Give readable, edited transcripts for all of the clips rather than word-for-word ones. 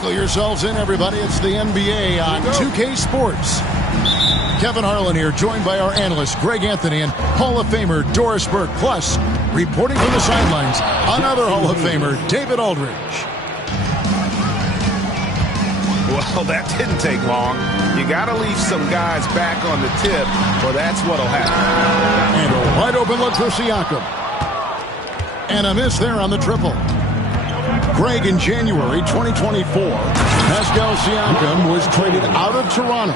Buckle yourselves in, everybody. It's the NBA on 2K Sports. Kevin Harlan here, joined by our analyst, Greg Anthony, and Hall of Famer Doris Burke. Plus, reporting from the sidelines, another Hall of Famer, David Aldridge. Well, that didn't take long. You got to leave some guys back on the tip, or that's what'll happen. And a wide open look for Siakam. And a miss there on the triple. Greg, in January 2024, Pascal Siakam was traded out of Toronto.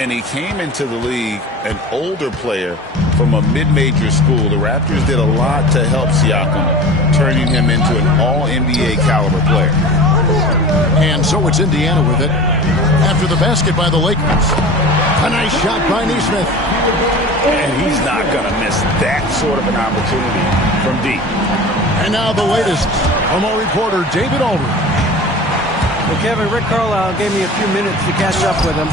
And he came into the league an older player from a mid-major school. The Raptors did a lot to help Siakam, turning him into an all-NBA caliber player. And so it's Indiana with it. After the basket by the Lakers. A nice shot by Nesmith. And he's not going to miss that sort of an opportunity from deep. And now the latest from our reporter, David Aldridge. Well, Kevin, Rick Carlisle gave me a few minutes to catch up with him.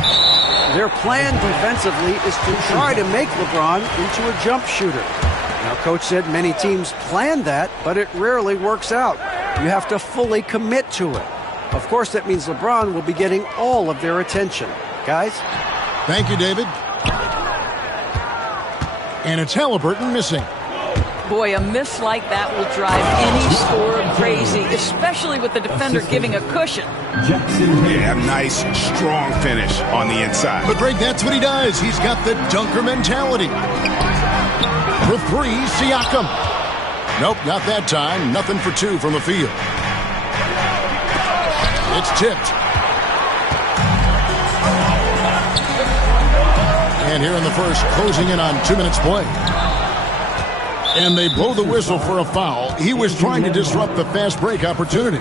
Their plan defensively is to try to make LeBron into a jump shooter. Now, Coach said many teams plan that, but it rarely works out. You have to fully commit to it. Of course, that means LeBron will be getting all of their attention. Guys? Thank you, David. And it's Halliburton missing. Boy, a miss like that will drive any scorer crazy, especially with the defender giving a cushion. Yeah, nice, strong finish on the inside. But, Greg, that's what he does. He's got the dunker mentality. For three, Siakam. Nope, not that time. Nothing for two from the field. It's tipped. And here in the first, closing in on 2 minutes play. And they blow the whistle for a foul. He was trying to disrupt the fast break opportunity.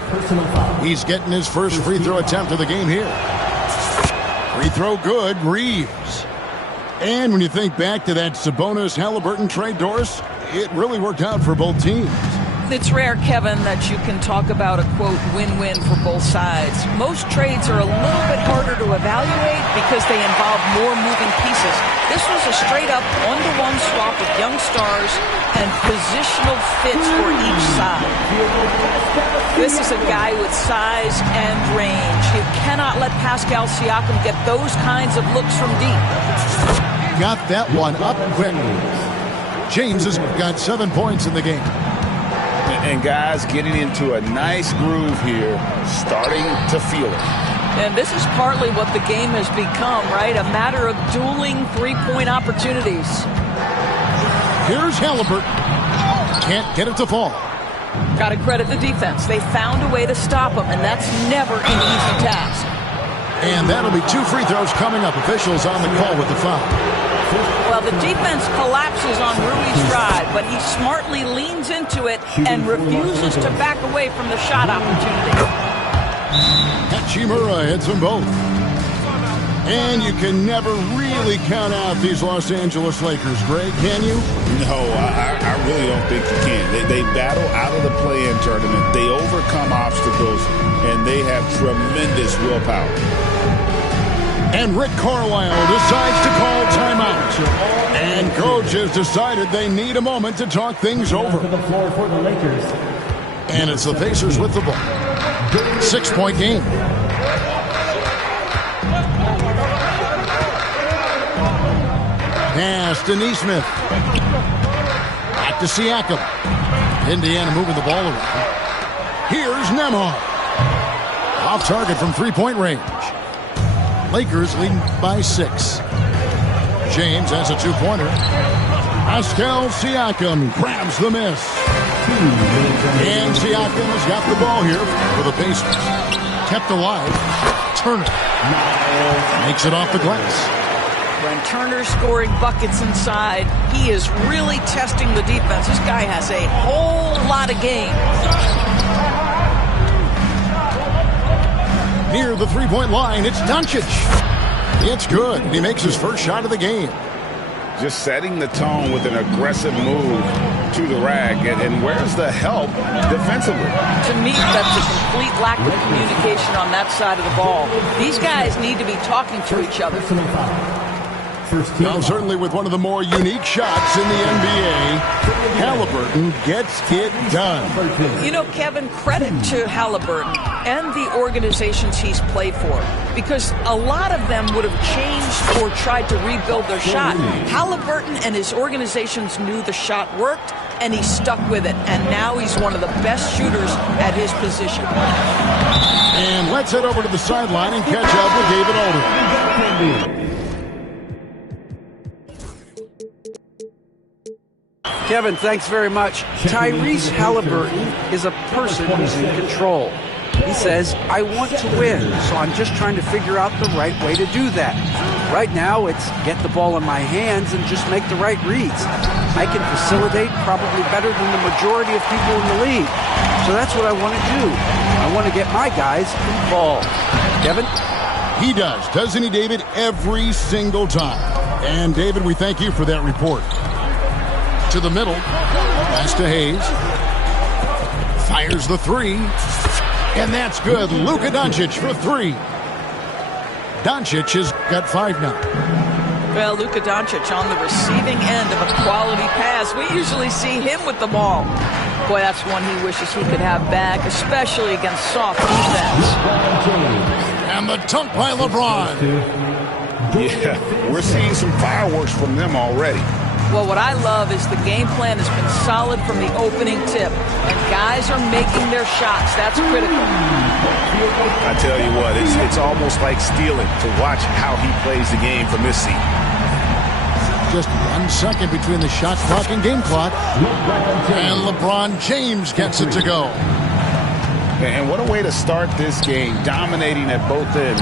He's getting his first free throw attempt of the game here. Free throw good, Reeves. And when you think back to that Sabonis-Halliburton trade, Doris, it really worked out for both teams. It's rare, Kevin, that you can talk about a, quote, win-win for both sides. Most trades are a little bit harder to evaluate because they involve more moving pieces. This was a straight-up one-to-one swap of young stars and positional fits for each side. This is a guy with size and range. You cannot let Pascal Siakam get those kinds of looks from deep. Got that one up quick. James has got 7 points in the game. And guys getting into a nice groove here, starting to feel it. And this is partly what the game has become, right? A matter of dueling three-point opportunities. Here's Halliburton. Can't get it to fall. Got to credit the defense. They found a way to stop him, and that's never an easy task. And that'll be 2 free throws coming up. Officials on the call with the foul. Well, the defense collapses on Rui's drive, but he smartly leans into it and refuses to back away from the shot opportunity. Hachimura hits them both. And you can never really count out these Los Angeles Lakers, Greg, can you? No, I really don't think you can. They battle out of the play-in tournament. They overcome obstacles, and they have tremendous willpower. And Rick Carlisle decides to call timeout. And coach has decided they need a moment to talk things over. And it's the Pacers with the ball. 6-point game. Pass to Nesmith. Back to Siakam. Indiana moving the ball around. Here's Nembhard. Off target from 3-point range. Lakers leading by 6. James has a 2-pointer. Pascal Siakam grabs the miss. And Siakam has got the ball here for the Pacers. Kept alive. Turner makes it off the glass. When Turner's scoring buckets inside, he is really testing the defense. This guy has a whole lot of game. Near the 3-point line, it's Doncic. It's good. He makes his first shot of the game. Just setting the tone with an aggressive move to the rack. And where's the help defensively? To me, that's a complete lack of communication on that side of the ball. These guys need to be talking to each other. Now, certainly with one of the more unique shots in the NBA, Halliburton who gets it done. You know, Kevin, credit to Halliburton and the organizations he's played for, because a lot of them would have changed or tried to rebuild their shot. Halliburton and his organizations knew the shot worked, and he stuck with it. And now he's one of the best shooters at his position. And let's head over to the sideline and catch up with David Aldridge. Kevin, thanks very much. Tyrese Halliburton is a person who's in control. He says, I want to win, so I'm just trying to figure out the right way to do that. Right now, it's get the ball in my hands and just make the right reads. I can facilitate probably better than the majority of people in the league. So that's what I want to do. I want to get my guys involved. Kevin? He does, doesn't he, David? Every single time. And, David, we thank you for that report. To the middle. Pass to Hayes. Fires the three. And that's good. Luka Doncic for three. Doncic has got 5 now. Well, Luka Doncic on the receiving end of a quality pass. We usually see him with the ball. Boy, that's one he wishes he could have back, especially against soft defense. And the dunk by LeBron. Yeah, we're seeing some fireworks from them already. Well, what I love is the game plan has been solid from the opening tip, and guys are making their shots. That's critical. I tell you what, it's almost like stealing to watch how he plays the game from this seat. Just 1 second between the shot clock and game clock. And LeBron James gets it to go. And what a way to start this game, dominating at both ends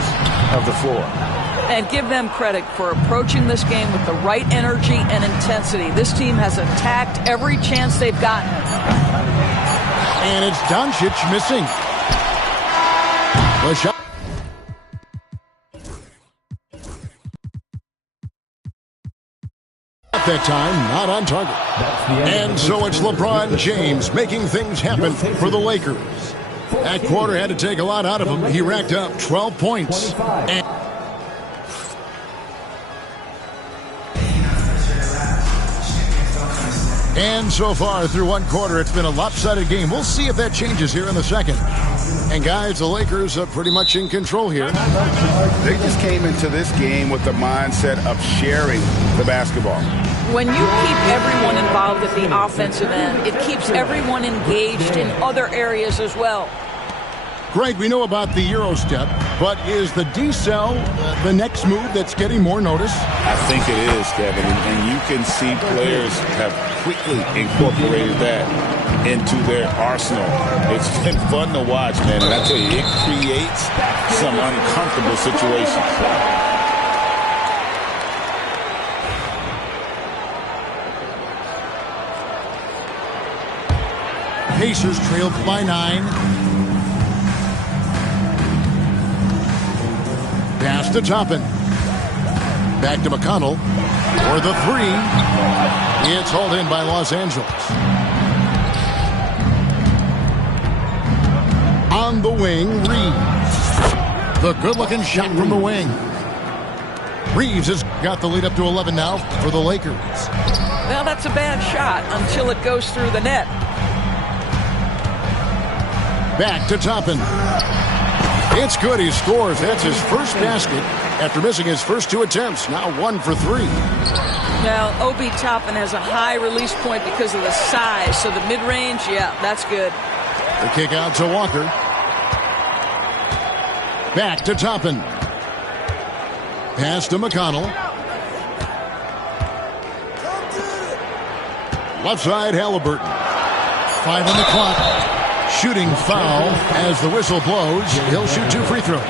of the floor. And give them credit for approaching this game with the right energy and intensity. This team has attacked every chance they've gotten. And it's Doncic missing. The shot. At that time, not on target. And so it's LeBron James making things happen for the Lakers. That quarter had to take a lot out of him. He racked up 12 points. And so far through 1 quarter, it's been a lopsided game. We'll see if that changes here in the second. And guys, the Lakers are pretty much in control here. They just came into this game with the mindset of sharing the basketball. When you keep everyone involved at the offensive end, it keeps everyone engaged in other areas as well. Greg, we know about the Euro step, but is the decel the next move that's getting more notice? I think it is, Kevin, and you can see players have quickly incorporated that into their arsenal. It's been fun to watch, man, and I tell you, it creates some uncomfortable situations. Pacers trailed by 9. Pass to Toppin. Back to McConnell for the 3. It's hauled in by Los Angeles. On the wing, Reeves. The good-looking shot from the wing. Reeves has got the lead up to 11 now for the Lakers. Well, that's a bad shot until it goes through the net. Back to Toppin. It's good. He scores. That's his first basket after missing his first 2 attempts. Now 1 for 3. Now, Obi Toppin has a high release point because of the size. So the mid-range, yeah, that's good. The kick out to Walker. Back to Toppin. Pass to McConnell. Left side, Halliburton. 5 on the clock. Shooting foul as the whistle blows. He'll shoot 2 free throws.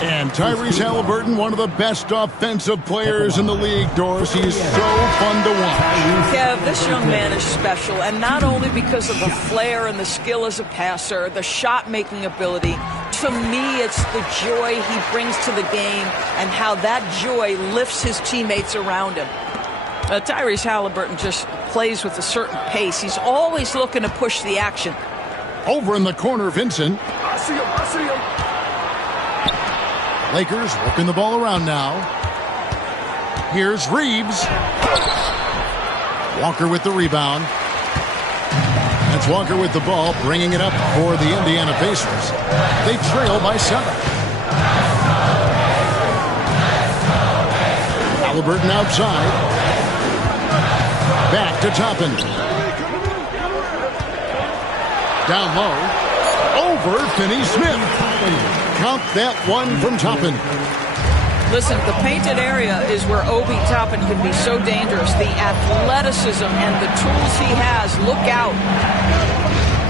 And Tyrese Halliburton, one of the best offensive players in the league, Doris. He's so fun to watch. Kev, this young man is special, and not only because of the flair and the skill as a passer, the shot-making ability. To me, it's the joy he brings to the game and how that joy lifts his teammates around him. Tyrese Halliburton just plays with a certain pace. He's always looking to push the action. Over in the corner, Vincent. I see him. Lakers working the ball around now. Here's Reeves. Walker with the rebound. That's Walker with the ball, bringing it up for the Indiana Pacers. They trail by 7. Halliburton outside. Back to Toppin. Down low. Over Finney-Smith. Count that one from Toppin. Listen, the painted area is where Obi Toppin can be so dangerous. The athleticism and the tools he has. Look out.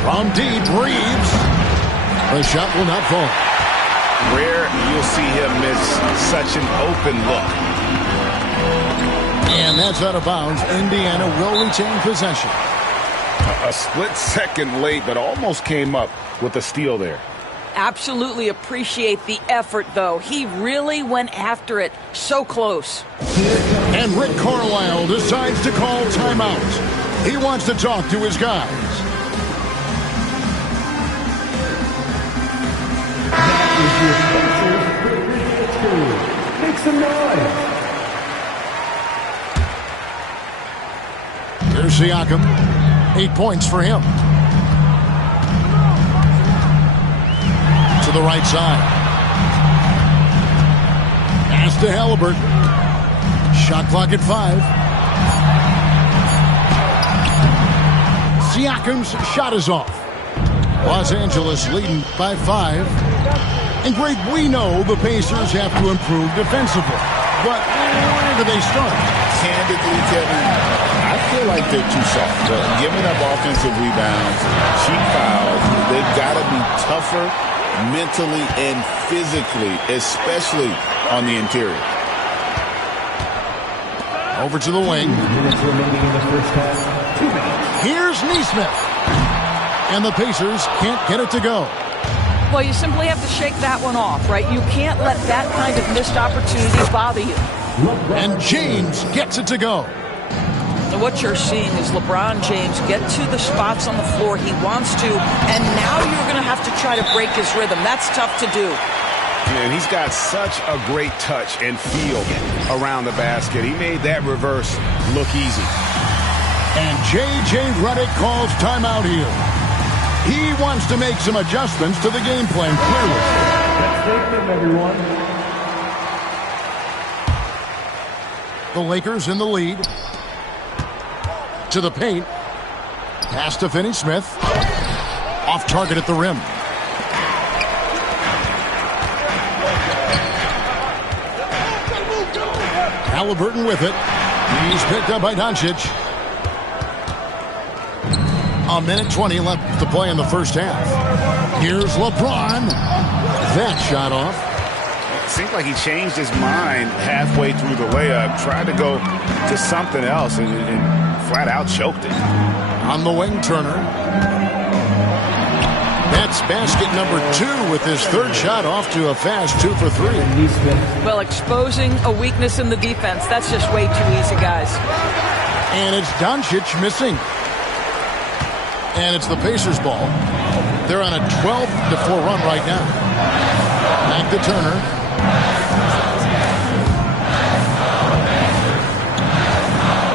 From deep, Reeves. The shot will not fall. Rare you'll see him miss such an open look. And that's out of bounds. Indiana will retain possession. A split second late, but almost came up with a steal there. Absolutely appreciate the effort, though. He really went after it. So close. And Rick Carlisle decides to call timeout. He wants to talk to his guys. Make some noise. Here's Siakam. 8 points for him. To the right side. Pass to Halliburton. Shot clock at 5. Siakam's shot is off. Los Angeles leading by 5. And Greg, we know the Pacers have to improve defensively. But where do they start? Candidly, Kevin, I feel like they're too soft. They're giving up offensive rebounds, cheap fouls. They've got to be tougher mentally and physically, especially on the interior. Over to the wing. Minutes remaining in the first half. 2 minutes. Here's Nesmith. And the Pacers can't get it to go. Well, you simply have to shake that one off, right? You can't let that kind of missed opportunity bother you. And James gets it to go. And what you're seeing is LeBron James get to the spots on the floor he wants to, and now you're going to have to try to break his rhythm. That's tough to do. And he's got such a great touch and feel around the basket. He made that reverse look easy. And J.J. Redick calls timeout here. He wants to make some adjustments to the game plan, clearly. Let's take them, everyone. The Lakers in the lead. To the paint. Pass to Finney-Smith. Off target at the rim. Halliburton with it. He's picked up by Doncic. A minute 20 left to play in the first half. Here's LeBron. That shot off. It seemed like he changed his mind halfway through the layup, tried to go to something else, and flat out choked it. On the wing, Turner. That's basket number 2 with his third shot off to a fast 2 for 3. Well, exposing a weakness in the defense, that's just way too easy, guys. And it's Doncic missing. And it's the Pacers' ball. They're on a 12-4 run right now. Back to Turner.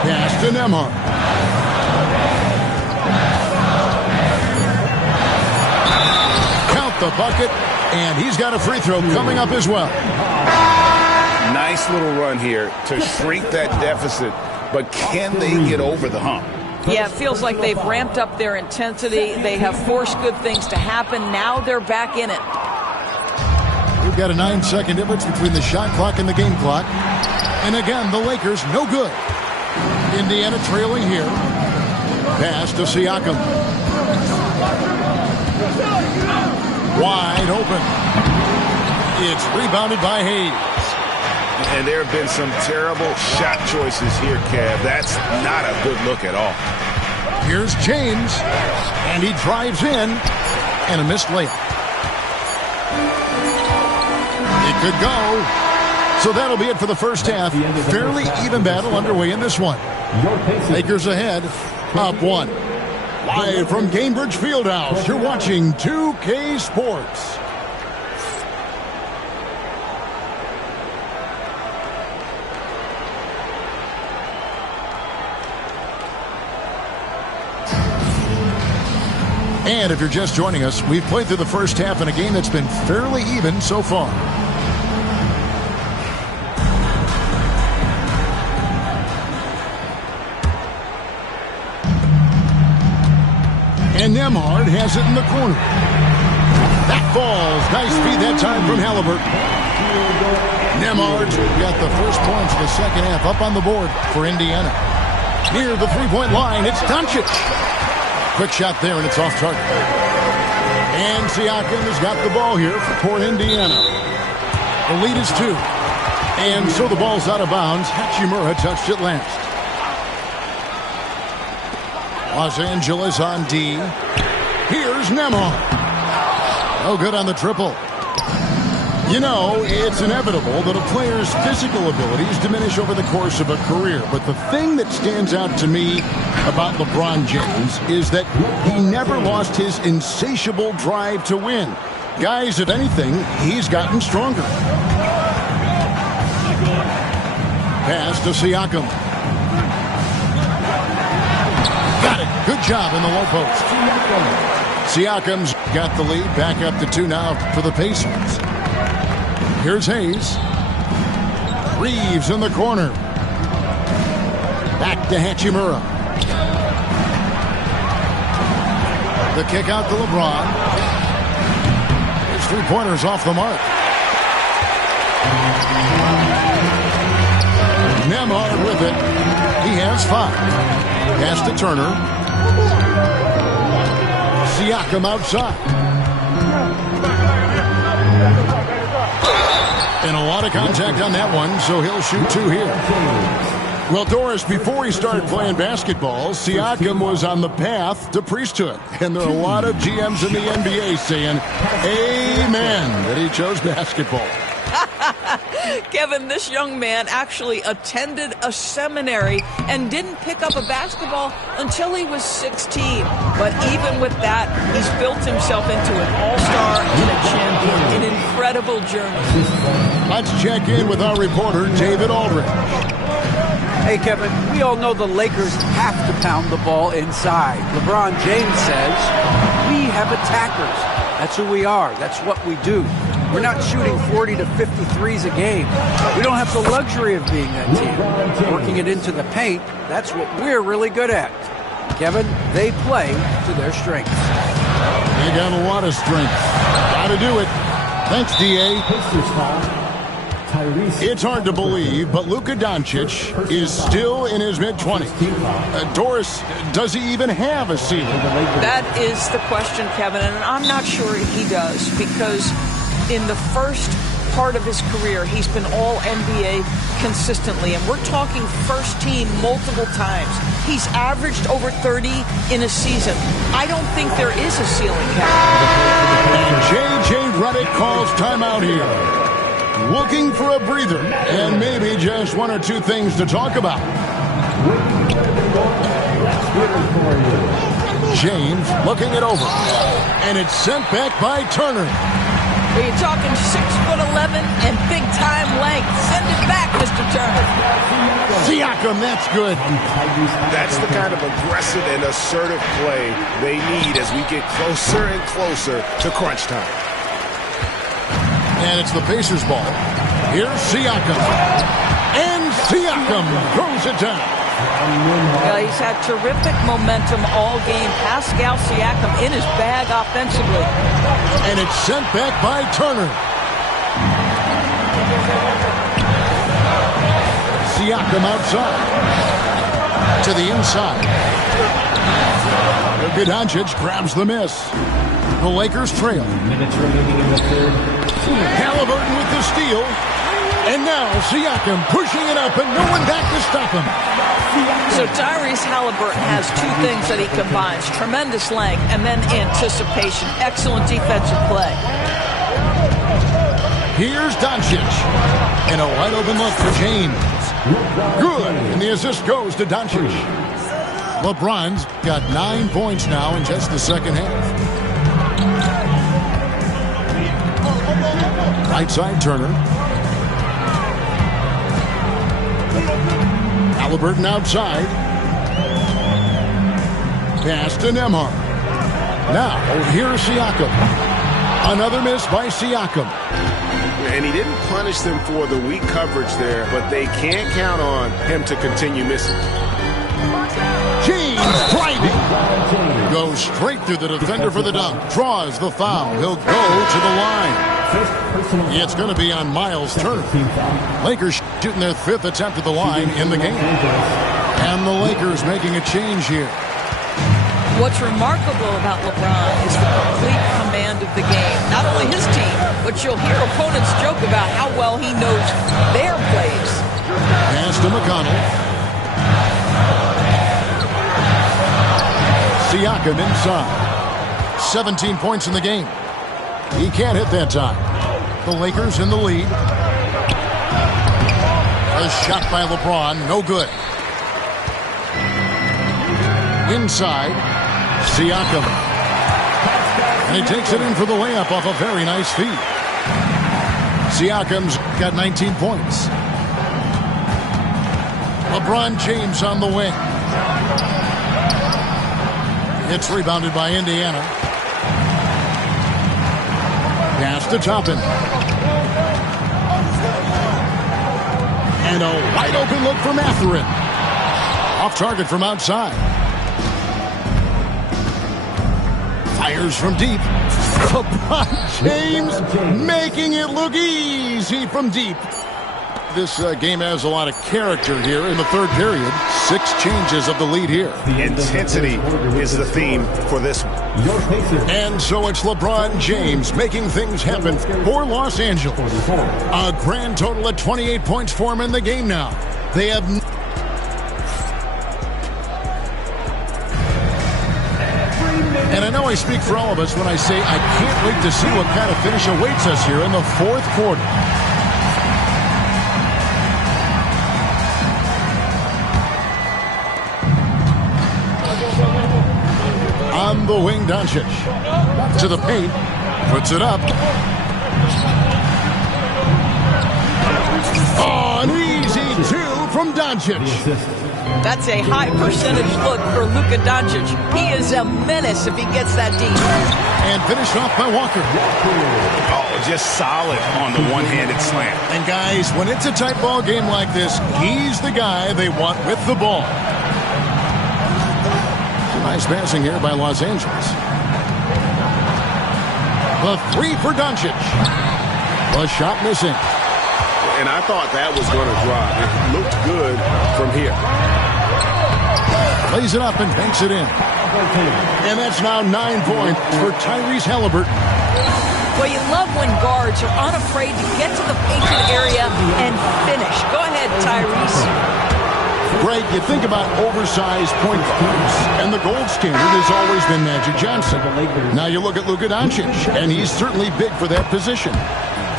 Pass to Nembhard. Count the bucket, and he's got a free throw coming up as well. Nice little run here to shrink that deficit, but can they get over the hump? Yeah, it feels like they've ramped up their intensity. They have forced good things to happen. Now they're back in it. We've got a 9-second difference between the shot clock and the game clock. And again, the Lakers no good. Indiana trailing here. Pass to Siakam. Wide open. It's rebounded by Hayes. And there have been some terrible shot choices here, Kev. That's not a good look at all. Here's James, and he drives in, and a missed layup. It could go. So that'll be it for the first half. Fairly even battle underway in this one. Lakers ahead, up 1. Live from Gainbridge Fieldhouse, you're watching 2K Sports. And if you're just joining us, we've played through the first half in a game that's been fairly even so far. And Nembhard has it in the corner. That falls. Nice feed that time from Halliburton. Nembhard's got the first points of the second half up on the board for Indiana. Near the three-point line, it's Doncic. Quick shot there, and it's off target. And Siakam has got the ball here for poor Indiana. The lead is 2. And so the ball's out of bounds. Hachimura touched it last. Los Angeles on D. Here's Nembhard. No good on the triple. You know, it's inevitable that a player's physical abilities diminish over the course of a career. But the thing that stands out to me about LeBron James is that he never lost his insatiable drive to win. Guys, if anything, he's gotten stronger. Pass to Siakam. Got it. Good job in the low post. Siakam's got the lead. Back up to 2 now for the Pacers. Here's Hayes. Reeves in the corner. Back to Hachimura. The kick out to LeBron. His three-pointer's off the mark. Nembhard with it. He has 5. Pass to Turner. Siakam outside. And a lot of contact on that one, so he'll shoot 2 here. Well, Doris, before he started playing basketball, Siakam was on the path to priesthood. And there are a lot of GMs in the NBA saying, amen, that he chose basketball. Kevin, this young man actually attended a seminary and didn't pick up a basketball until he was 16. But even with that, he's built himself into an all-star and a champion. An incredible journey. Let's check in with our reporter, David Aldridge. Hey, Kevin, we all know the Lakers have to pound the ball inside. LeBron James says, we have attackers. That's who we are. That's what we do. We're not shooting 40 to 53s a game. We don't have the luxury of being that team. Working it into the paint, that's what we're really good at. Kevin, they play to their strengths. They got a lot of strength. Got to do it. Thanks, D.A. It's hard to believe, but Luka Doncic is still in his mid-20s. Doris, does he even have a ceiling? That is the question, Kevin, and I'm not sure he does, because in the first part of his career, he's been all-NBA consistently, and we're talking first team multiple times. He's averaged over 30 in a season. I don't think there is a ceiling, Kevin. And J.J. Redick calls timeout here. Looking for a breather, and maybe just 1 or 2 things to talk about. James looking it over, and it's sent back by Turner. Are you talking 6'11" and big-time length? Send it back, Mr. Turner. Siakam, that's good. That's the kind of aggressive and assertive play they need as we get closer and closer to crunch time. And it's the Pacers' ball. Here's Siakam. And Siakam throws it down. He's had terrific momentum all game. Pascal Siakam in his bag offensively. And it's sent back by Turner. Siakam outside. To the inside. Doncic grabs the miss. The Lakers trail. Minutes remaining in the third. Halliburton with the steal. And now Siakam pushing it up and no one back to stop him. So Tyrese Halliburton has 2 things that he combines. Tremendous length and then anticipation. Excellent defensive play. Here's Doncic. And a wide open look for James. Good. And the assist goes to Doncic. LeBron's got 9 points now in just the second half. Right side Turner. Halliburton outside. Pass to Nembhard. Now, here's Siakam. Another miss by Siakam. And he didn't punish them for the weak coverage there, but they can't count on him to continue missing. James driving. Goes straight through the defender for the dunk. Draws the foul. He'll go to the line. It's going to be on Miles Turner. Lakers shooting their 5th attempt at the line in the game. And the Lakers making a change here. What's remarkable about LeBron is the complete command of the game. Not only his team, but you'll hear opponents joke about how well he knows their plays. Pass to McConnell. Siakam inside. 17 points in the game. He can't hit that time. The Lakers in the lead. A shot by LeBron, no good. Inside, Siakam. And he takes it in for the layup off a very nice feed. Siakam's got 19 points. LeBron James on the wing. It's rebounded by Indiana. Pass to Toppin. And a wide open look for Mathurin. Off target from outside. Fires from deep. LeBron James making it look easy from deep. This game has a lot of character here in the third period. 6 changes of the lead here. The intensity is the theme for this one. And so it's LeBron James making things happen for Los Angeles. A grand total of 28 points for him in the game now. They have... And I know I speak for all of us when I say I can't wait to see what kind of finish awaits us here in the 4th quarter. On the wing, Doncic. To the paint. Puts it up. Oh, an easy 2 from Doncic. That's a high percentage look for Luka Doncic. He is a menace if he gets that deep. And finished off by Walker. Oh, just solid on the one-handed slam. And guys, when it's a tight ball game like this, he's the guy they want with the ball. Nice passing here by Los Angeles. The 3 for Doncic. The shot missing. And I thought that was going to drop. It looked good from here. Lays it up and banks it in. And that's now 9 points for Tyrese Halliburton. Well, you love when guards are unafraid to get to the painted area and finish. Go ahead, Tyrese. Greg, you think about oversized point guards, and the gold standard has always been Magic Johnson. Now you look at Luka Doncic, and he's certainly big for that position.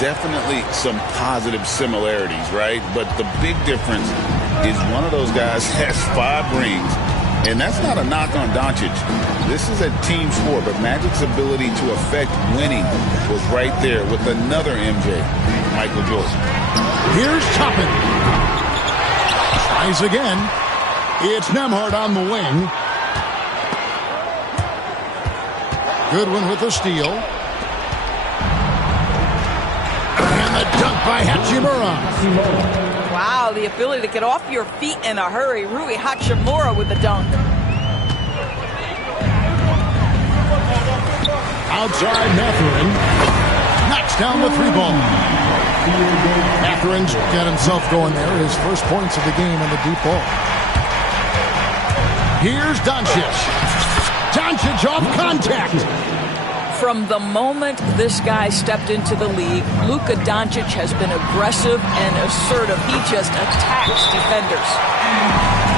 Definitely some positive similarities, right? But the big difference is one of those guys has 5 rings, and that's not a knock on Doncic. This is a team sport, but Magic's ability to affect winning was right there with another MJ, Michael Jordan. Here's Toppin. Tries again. It's Nembhard on the wing. Goodwin with the steal. And the dunk by Hachimura. Wow, the ability to get off your feet in a hurry. Rui Hachimura with the dunk. Outside Mathurin. Knocks down the 3 ball. Mathurin's got himself going there. His first points of the game on the deep ball. Here's Doncic. Doncic off contact. From the moment this guy stepped into the league, Luka Doncic has been aggressive and assertive. He just attacks defenders.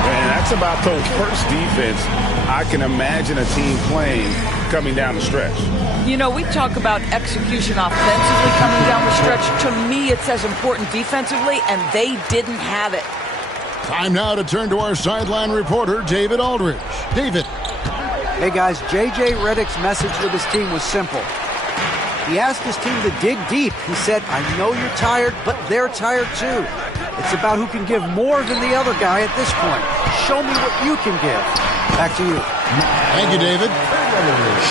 And that's about the worst defense I can imagine a team playing coming down the stretch. You know, we talk about execution offensively coming down the stretch. To me, it's as important defensively, and they didn't have it. Time now to turn to our sideline reporter, David Aldridge. David. Hey, guys, J.J. Redick's message with his team was simple. He asked his team to dig deep. He said, I know you're tired, but they're tired too. It's about who can give more than the other guy at this point. Show me what you can give. Back to you. Thank you, David.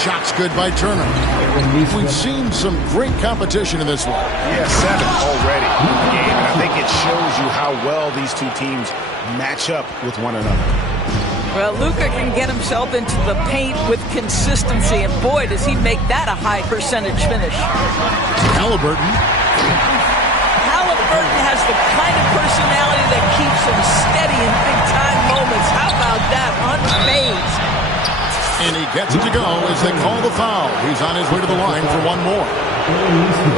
Shots good by Turner. We've seen some great competition in this one. Yeah, 7 already in the game, and I think it shows you how well these two teams match up with one another. Well, Luka can get himself into the paint with consistency, and boy, does he make that a high percentage finish. Halliburton. Halliburton has the kind of personality that keeps him steady in big-time moments. How about that? Unfazed. And he gets it to go as they call the foul. He's on his way to the line for one more.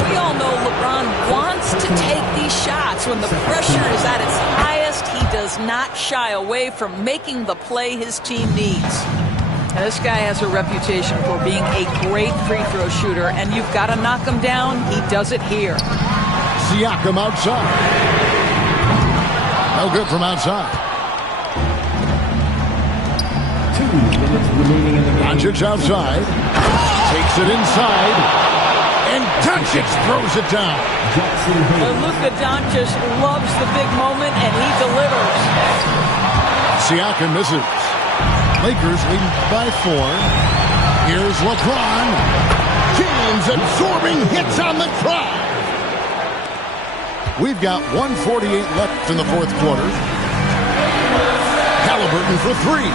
We all know LeBron wants to take these shots. When the pressure is at its highest, he does not shy away from making the play his team needs. And this guy has a reputation for being a great free throw shooter, and you've got to knock him down. He does it here. Siakam outside. No good from outside. 2 minutes remaining in the game. Doncic outside. Takes it inside. And Doncic throws it down. Luka Doncic loves the big moment, and he delivers. Siakam misses. Lakers lead by 4. Here's LeBron. James absorbing hits on the drive. We've got 1:48 left in the fourth quarter. Halliburton for 3.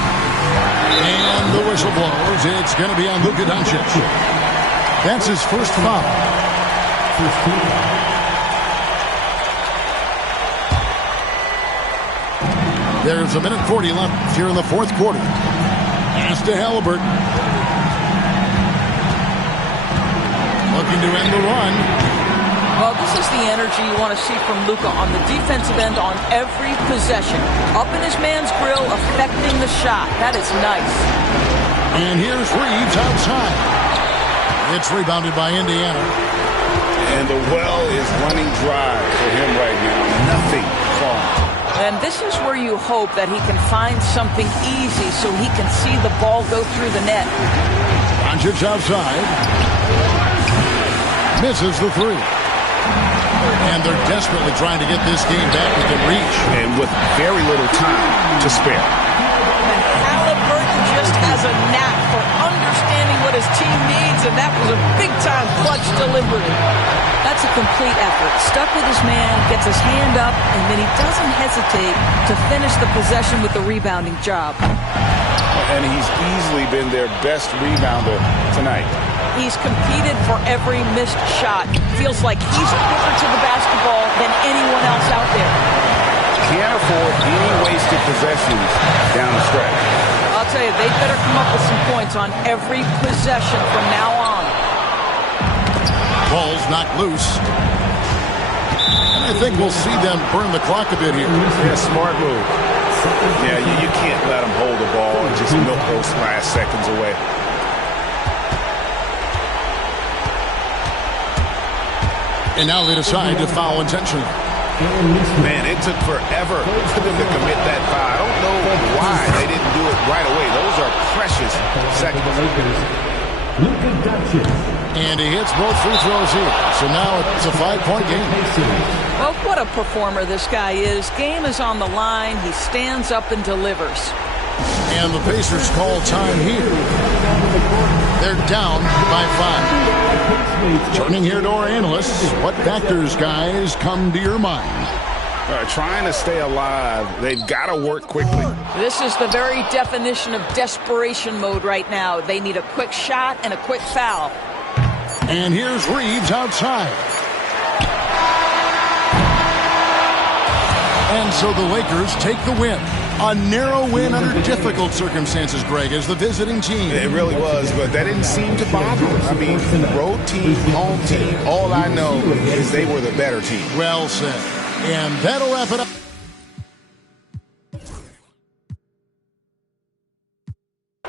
And the whistle blows. It's going to be on Luka Doncic. That's his first foul. There's 1:40 left here in the fourth quarter. Pass to Halliburton. Looking to end the run. Well, this is the energy you want to see from Luka on the defensive end on every possession. Up in his man's grill, affecting the shot. That is nice. And here's Reeves outside. It's rebounded by Indiana. And the well is running dry for him right now. Nothing falling. And this is where you hope that he can find something easy so he can see the ball go through the net. Doncic outside. Misses the 3. And they're desperately trying to get this game back within reach. And with very little time to spare. And Halliburton just has a knack for understanding what his team needs, and that was a big-time clutch delivery. That's a complete effort. Stuck with his man, gets his hand up, and then he doesn't hesitate to finish the possession with the rebounding job. And he's easily been their best rebounder tonight. He's competed for every missed shot. Feels like he's quicker to the basketball than anyone else out there. Can't afford any wasted possessions down the stretch. I'll tell you, they better come up with some points on every possession from now on. Ball's knocked loose. And I think we'll see them burn the clock a bit here. Yeah, smart move. Yeah, you can't let them hold the ball and just milk those last seconds away. And now they decide to foul intentionally. Man, it took forever for them to commit that foul. I don't know why they didn't do it right away. Those are precious seconds. And he hits both free throws here. So now it's a 5-point game. Well, what a performer this guy is. Game is on the line. He stands up and delivers. And the Pacers call time here. They're down by 5. Turning here to our analysts, what factors, guys, come to your mind? Trying to stay alive, they've got to work quickly. This is the very definition of desperation mode right now. They need a quick shot and a quick foul. And here's Reeves outside. And so the Lakers take the win. A narrow win under difficult circumstances, Greg, as the visiting team. It really was, but that didn't seem to bother them. I mean, road team, home team, all I know is they were the better team. Well said. And that'll wrap it up.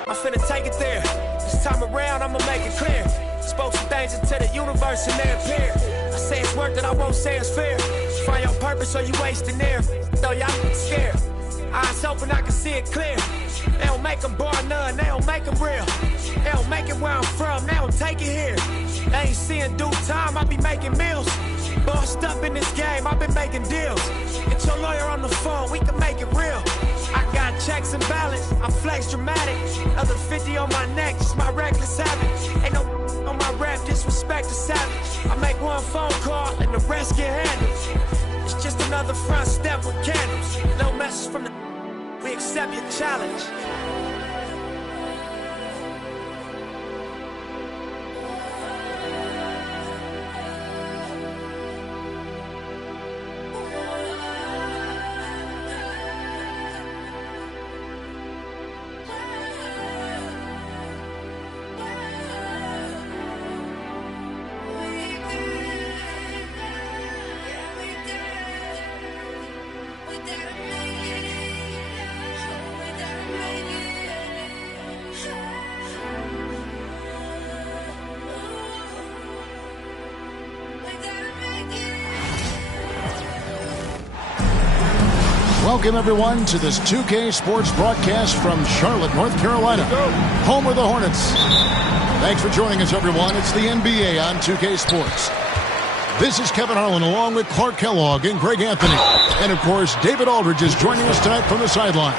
I'm finna take it there. This time around, I'ma make it clear. Spoke some things into the universe and they appear. I say it's worth it, I won't say it's fair. Find your purpose or you wasting air. Though y'all scared. Eyes open, I can see it clear. They don't make them bar none, they don't make them real. They don't make it where I'm from, they don't take it here. They ain't seeing due time, I be making meals. Bossed up in this game, I've been making deals. Get your lawyer on the phone, we can make it real. I got checks and balance. I flex dramatic. Another 50 on my neck, just my reckless habit. Ain't no on my rap, disrespect the savage. I make one phone call and the rest get handled. It's just another front step with candles. No message from the. We accept your challenge. Welcome, everyone, to this 2K Sports broadcast from Charlotte, North Carolina, home of the Hornets. Thanks for joining us, everyone. It's the NBA on 2K Sports. This is Kevin Harlan along with Clark Kellogg and Greg Anthony. And, of course, David Aldridge is joining us tonight from the sideline.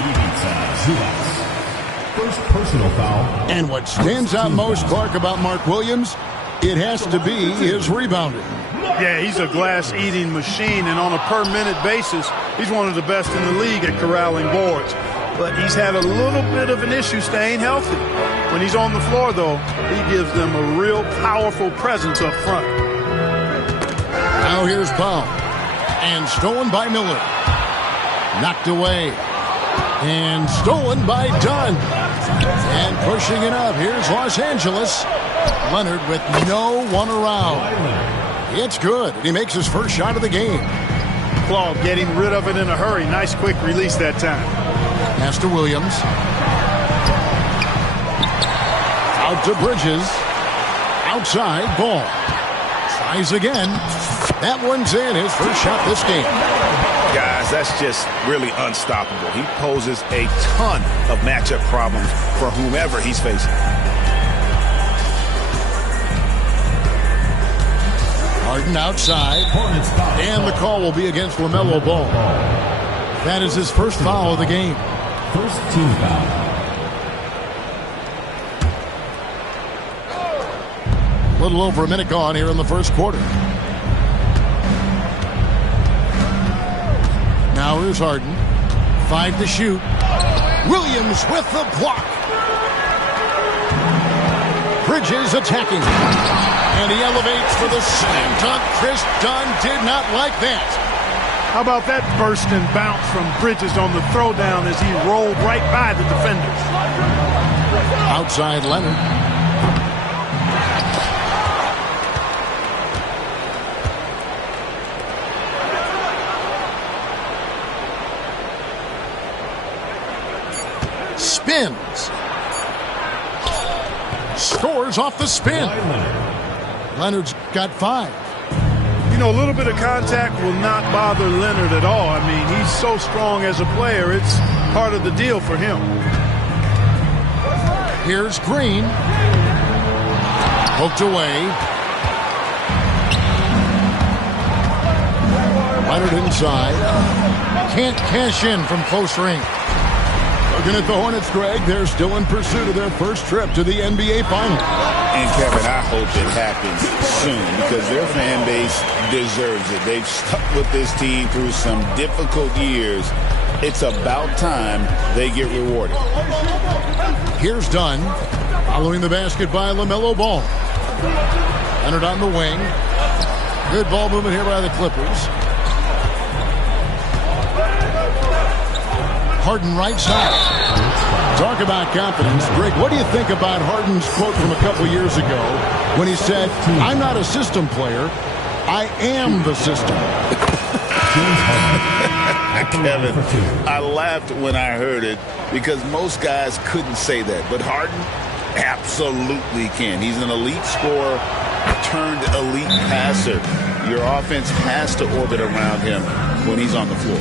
First personal foul. And what stands out most, Clark, about Mark Williams, it has to be his rebounding. Yeah, he's a glass-eating machine, and on a per-minute basis, he's one of the best in the league at corralling boards. But he's had a little bit of an issue staying healthy. When he's on the floor, though, he gives them a real powerful presence up front. Now here's Powell. And stolen by Miller. Knocked away. And stolen by Dunn. And pushing it up. Here's Los Angeles. Leonard with no one around. It's good. He makes his first shot of the game. Claude getting rid of it in a hurry. Nice quick release that time. Pass to Williams. Out to Bridges. Outside, ball. Tries again. That one's in. His first shot this game. Guys, that's just really unstoppable. He poses a ton of matchup problems for whomever he's facing. Harden outside, and the call will be against LaMelo Ball. That is his first foul of the game. First team foul. A little over a minute gone here in the first quarter. Now here's Harden. 5 to shoot. Williams with the block. Bridges attacking. And he elevates for the slam dunk. Chris Dunn did not like that. How about that burst and bounce from Bridges on the throwdown as he rolled right by the defenders? Outside Leonard. Spins. Scores off the spin. Leonard's got 5. You know, a little bit of contact will not bother Leonard at all. I mean, he's so strong as a player. It's part of the deal for him. Here's Green. Poked away. Leonard inside. Can't cash in from close range. Looking at the Hornets, Greg, they're still in pursuit of their first trip to the NBA Finals. And, Kevin, I hope it happens soon because their fan base deserves it. They've stuck with this team through some difficult years. It's about time they get rewarded. Here's Dunn. Following the basket by LaMelo Ball. Leonard on the wing. Good ball movement here by the Clippers. Harden right side. Talk about confidence. Greg, what do you think about Harden's quote from a couple years ago when he said, "I'm not a system player, I am the system"? Kevin, I laughed when I heard it because most guys couldn't say that. But Harden absolutely can. He's an elite scorer turned elite passer. Your offense has to orbit around him when he's on the floor.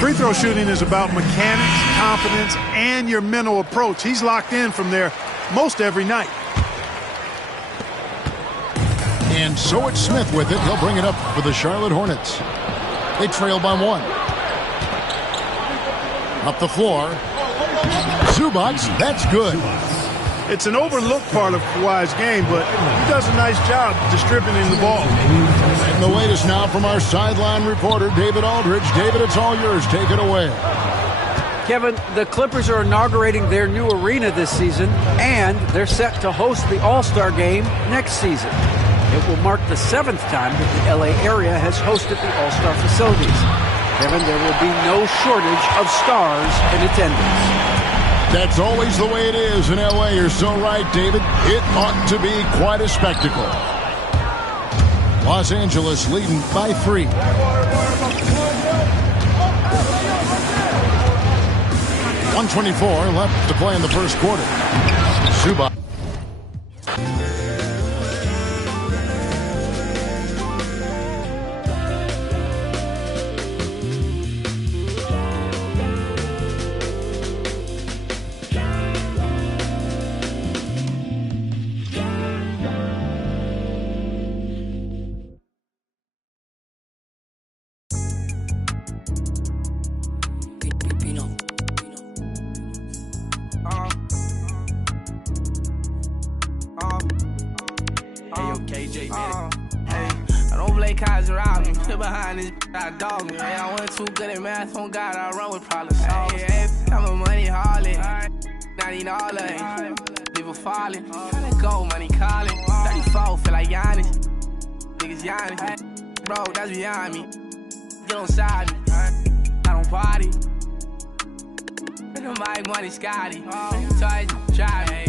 Free throw shooting is about mechanics, confidence, and your mental approach. He's locked in from there most every night. And so it's Smith with it. He'll bring it up for the Charlotte Hornets. They trail by 1. Up the floor. Zubac, that's good. It's an overlooked part of Kawhi's game, but he does a nice job distributing the ball. And the latest now from our sideline reporter, David Aldridge. David, it's all yours. Take it away. Kevin, the Clippers are inaugurating their new arena this season, and they're set to host the All-Star Game next season. It will mark the 7th time that the LA area has hosted the All-Star facilities. Kevin, there will be no shortage of stars in attendance. That's always the way it is in LA. You're so right, David. It ought to be quite a spectacle. Los Angeles leading by 3. .124 left to play in the first quarter. Zubac. On God, I run with problems. Hey, I'm a money harlot. Not even all of it. People falling. Tryna go, money calling. 34, feel like Giannis. Niggas Giannis. Bro, that's beyond me. Get on side me. I don't party. My money Scotty. Touch, try me.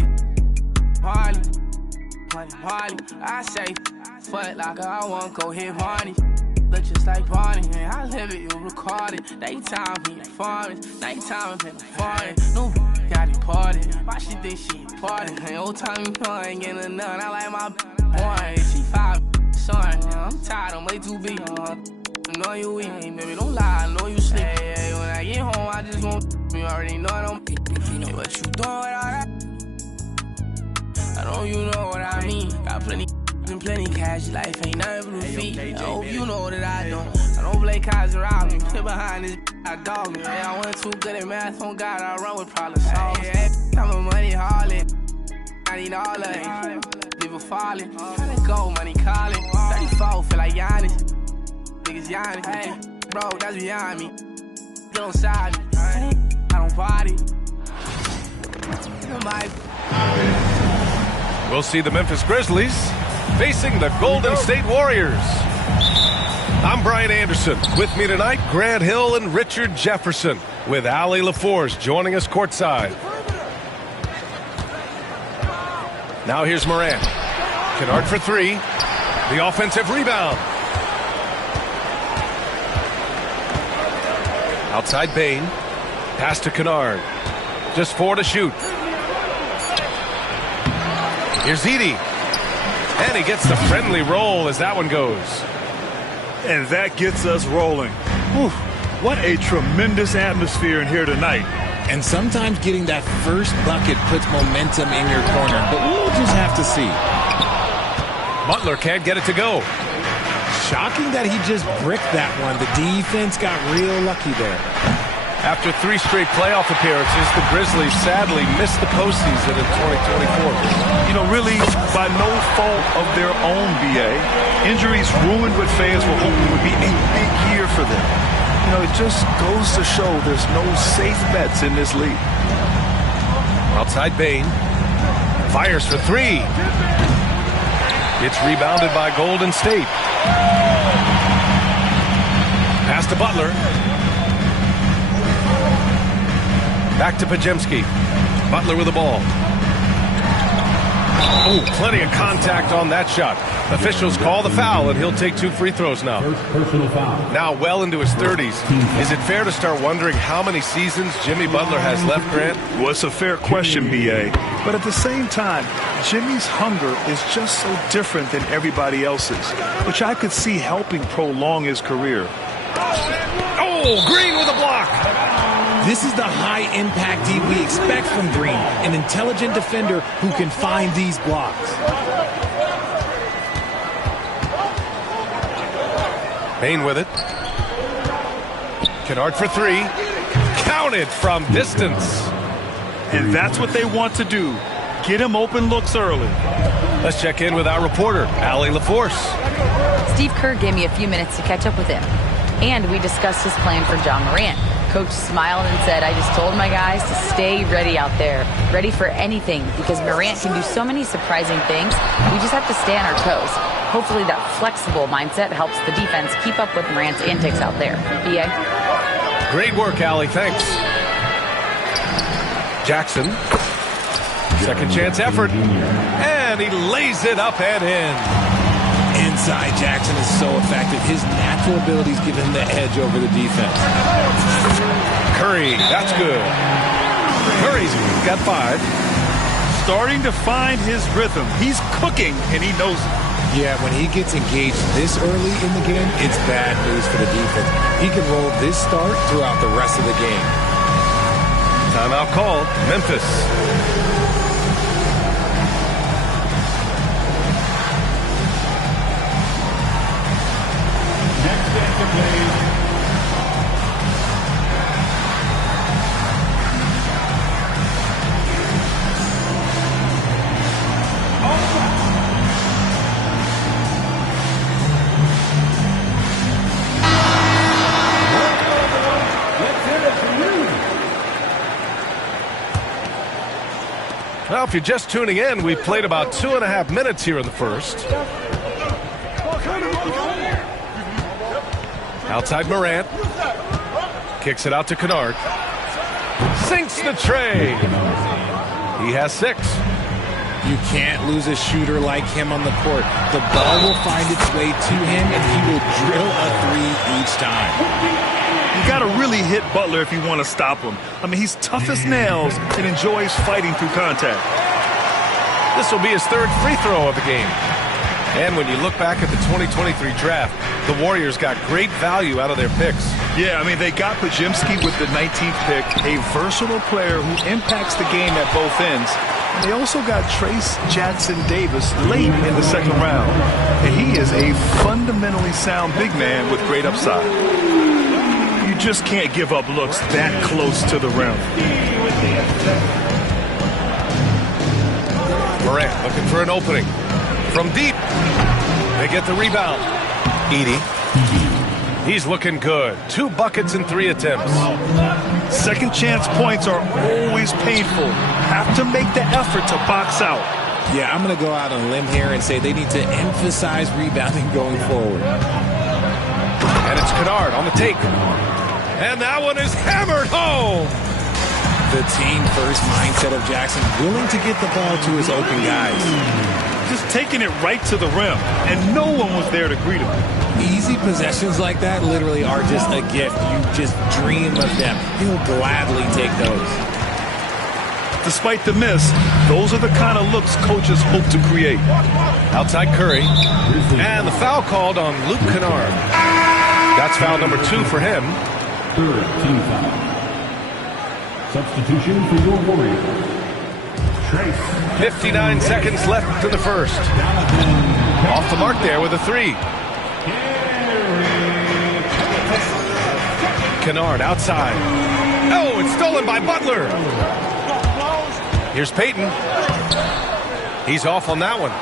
Harley. I say, fuck like I want go hit Harney. Look just like Barney, and I live it, you record it. Daytime, he performing. Nighttime, I'm in the foreign. No, got it parted. Why she think she important? And old time, you know I ain't getting none. I like my boy. She 5, son. I'm tired, I'm way too big. I know you weak, baby, don't lie, I know you sleep. Hey, when I get home, I just want you already know I don't. Hey, what you doing with all that? I know you know what I mean. Got plenty cash, life ain't nothing but a fee. I hope you know that I don't play cards around me. Sit behind this, I dog me. I went too good at math, on God, I run with problem solvers. I'm a money harlot. I need all of it. People falling. Tryna go, money calling. 34, feel like Giannis. Niggas Giannis. Hey, bro, that's beyond me. Get on side me. I don't party. We'll see the Memphis Grizzlies facing the Golden State Warriors. I'm Brian Anderson. With me tonight, Grant Hill and Richard Jefferson, with Allie LaForce joining us courtside. Now here's Morant. Kennard for 3. The offensive rebound. Outside Bane. Pass to Kennard. Just 4 to shoot. Here's Edey. And he gets the friendly roll as that one goes. And that gets us rolling. Whew, what a tremendous atmosphere in here tonight. And sometimes getting that first bucket puts momentum in your corner, but we'll just have to see. Butler can't get it to go. Shocking that he just bricked that one. The defense got real lucky there. After 3 straight playoff appearances, the Grizzlies sadly missed the postseason in 2024. You know, really, by no fault of their own, BA. Injuries ruined what fans were hoping would be a big year for them. You know, it just goes to show there's no safe bets in this league. Outside Bane. Fires for 3. It's rebounded by Golden State. Pass to Butler. Back to Podziemski. Butler with the ball. Oh, plenty of contact on that shot. Officials call the foul, and he'll take 2 free throws now. Personal foul. Now well into his 30s. Is it fair to start wondering how many seasons Jimmy Butler has left, Grant? Well, it's a fair question, BA. But at the same time, Jimmy's hunger is just so different than everybody else's, which I could see helping prolong his career. Oh, Green with a block. This is the high-impact D we expect from Green, an intelligent defender who can find these blocks. Bane with it. Kennard for 3. Count it from distance. And that's what they want to do. Get him open looks early. Let's check in with our reporter, Allie LaForce. Steve Kerr gave me a few minutes to catch up with him. And we discussed his plan for Ja Morant. Coach smiled and said, I just told my guys to stay ready out there. Ready for anything, because Morant can do so many surprising things. We just have to stay on our toes. Hopefully that flexible mindset helps the defense keep up with Morant's antics out there. B.A.? Great work, Allie. Thanks. Jackson. Second chance effort. And he lays it up and in. Inside, Jackson is so effective. His natural abilities give him the edge over the defense. Curry, that's good. Curry's got 5. Starting to find his rhythm. He's cooking, and he knows it. Yeah, when he gets engaged this early in the game, it's bad news for the defense. He can roll this start throughout the rest of the game. Timeout called. Memphis. Well, if you're just tuning in, we played about 2.5 minutes here in the first. Outside Morant. Kicks it out to Kennard. Sinks the tray. He has 6. You can't lose a shooter like him on the court. The ball will find its way to him, and he will drill a 3 each time. You got to really hit Butler if you want to stop him. I mean, he's tough as nails and enjoys fighting through contact. This will be his 3rd free throw of the game. And when you look back at the 2023 draft, the Warriors got great value out of their picks. Yeah, I mean, they got Podziemski with the 19th pick, a versatile player who impacts the game at both ends. And they also got Trace Jackson-Davis late in the 2nd round. And he is a fundamentally sound big man with great upside. You just can't give up looks that close to the rim. Morant looking for an opening. From deep. They get the rebound. Edey. He's looking good. 2 buckets in 3 attempts. Second chance points are always painful. Have to make the effort to box out. Yeah, I'm going to go out on a limb here and say they need to emphasize rebounding going forward. And it's Kennard on the take. And that one is hammered home. The team-first mindset of Jackson, willing to get the ball to his open guys. Just taking it right to the rim, and no one was there to greet him. Easy possessions like that literally are just a gift. You just dream of them. He'll gladly take those. Despite the miss, those are the kind of looks coaches hope to create. Outside Curry. And the foul called on Luke Kennard. That's foul number 2 for him. 3rd team foul. Substitution for your Warriors. 59 seconds left in the first. Off the mark there with a 3. Kennard outside. Oh, it's stolen by Butler. Here's Payton. He's off on that one.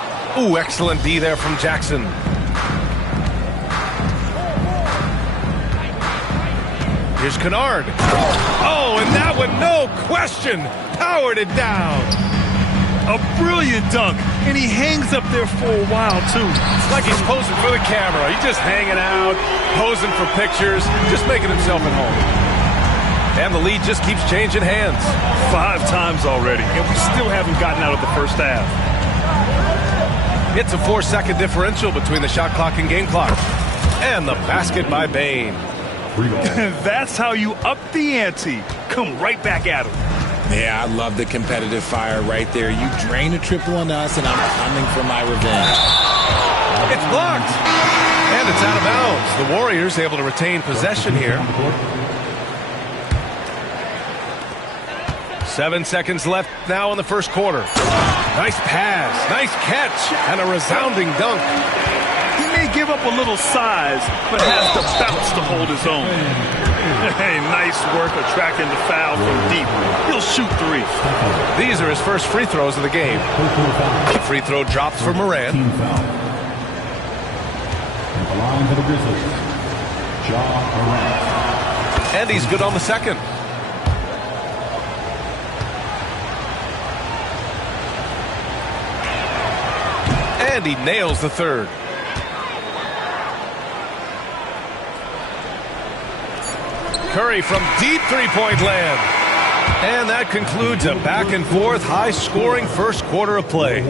Ooh, excellent D there from Jackson. Here's Kennard. Oh, and that one, no question, powered it down. A brilliant dunk, and he hangs up there for a while, too. It's like he's posing for the camera. He's just hanging out, posing for pictures, just making himself at home. And the lead just keeps changing hands. 5 times already, and we still haven't gotten out of the first half. It's a 4-second differential between the shot clock and game clock. And the basket by Bane. That's how you up the ante. Come right back at him. Yeah, I love the competitive fire right there. You drain a triple on us, and I'm coming for my revenge. It's blocked. And it's out of bounds. The Warriors able to retain possession here. 7 seconds left now in the first quarter. Nice pass, nice catch, and a resounding dunk. He may give up a little size, but has the bounce to hold his own. Hey, nice work attracting the foul from deep. He'll shoot 3. These are his first free throws of the game. The free throw drops for Morant. Team foul. At the line for the Grizzlies, Ja Morant. And he's good on the second. And he nails the third. Curry from deep three-point land. And that concludes a back-and-forth, high-scoring first quarter of play.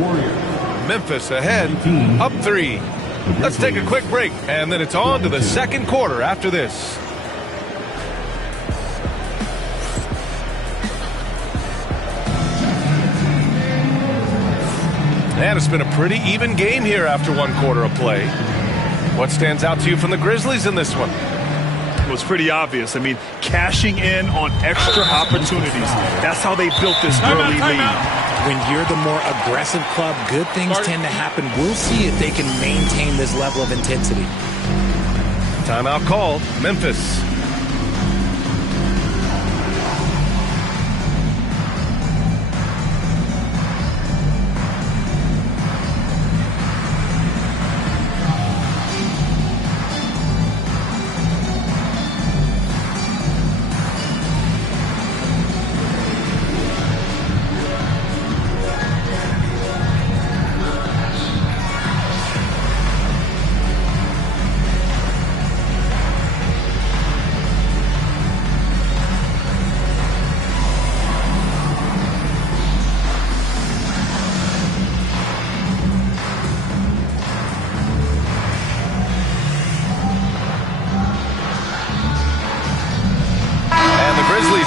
Memphis ahead, up 3. Let's take a quick break, and then it's on to the second quarter after this. And it's been a pretty even game here after one quarter of play. What stands out to you from the Grizzlies in this one? It was pretty obvious. I mean, cashing in on extra opportunities. That's how they built this early lead. When you're the more aggressive club, good things tend to happen. We'll see if they can maintain this level of intensity. Timeout called. Memphis.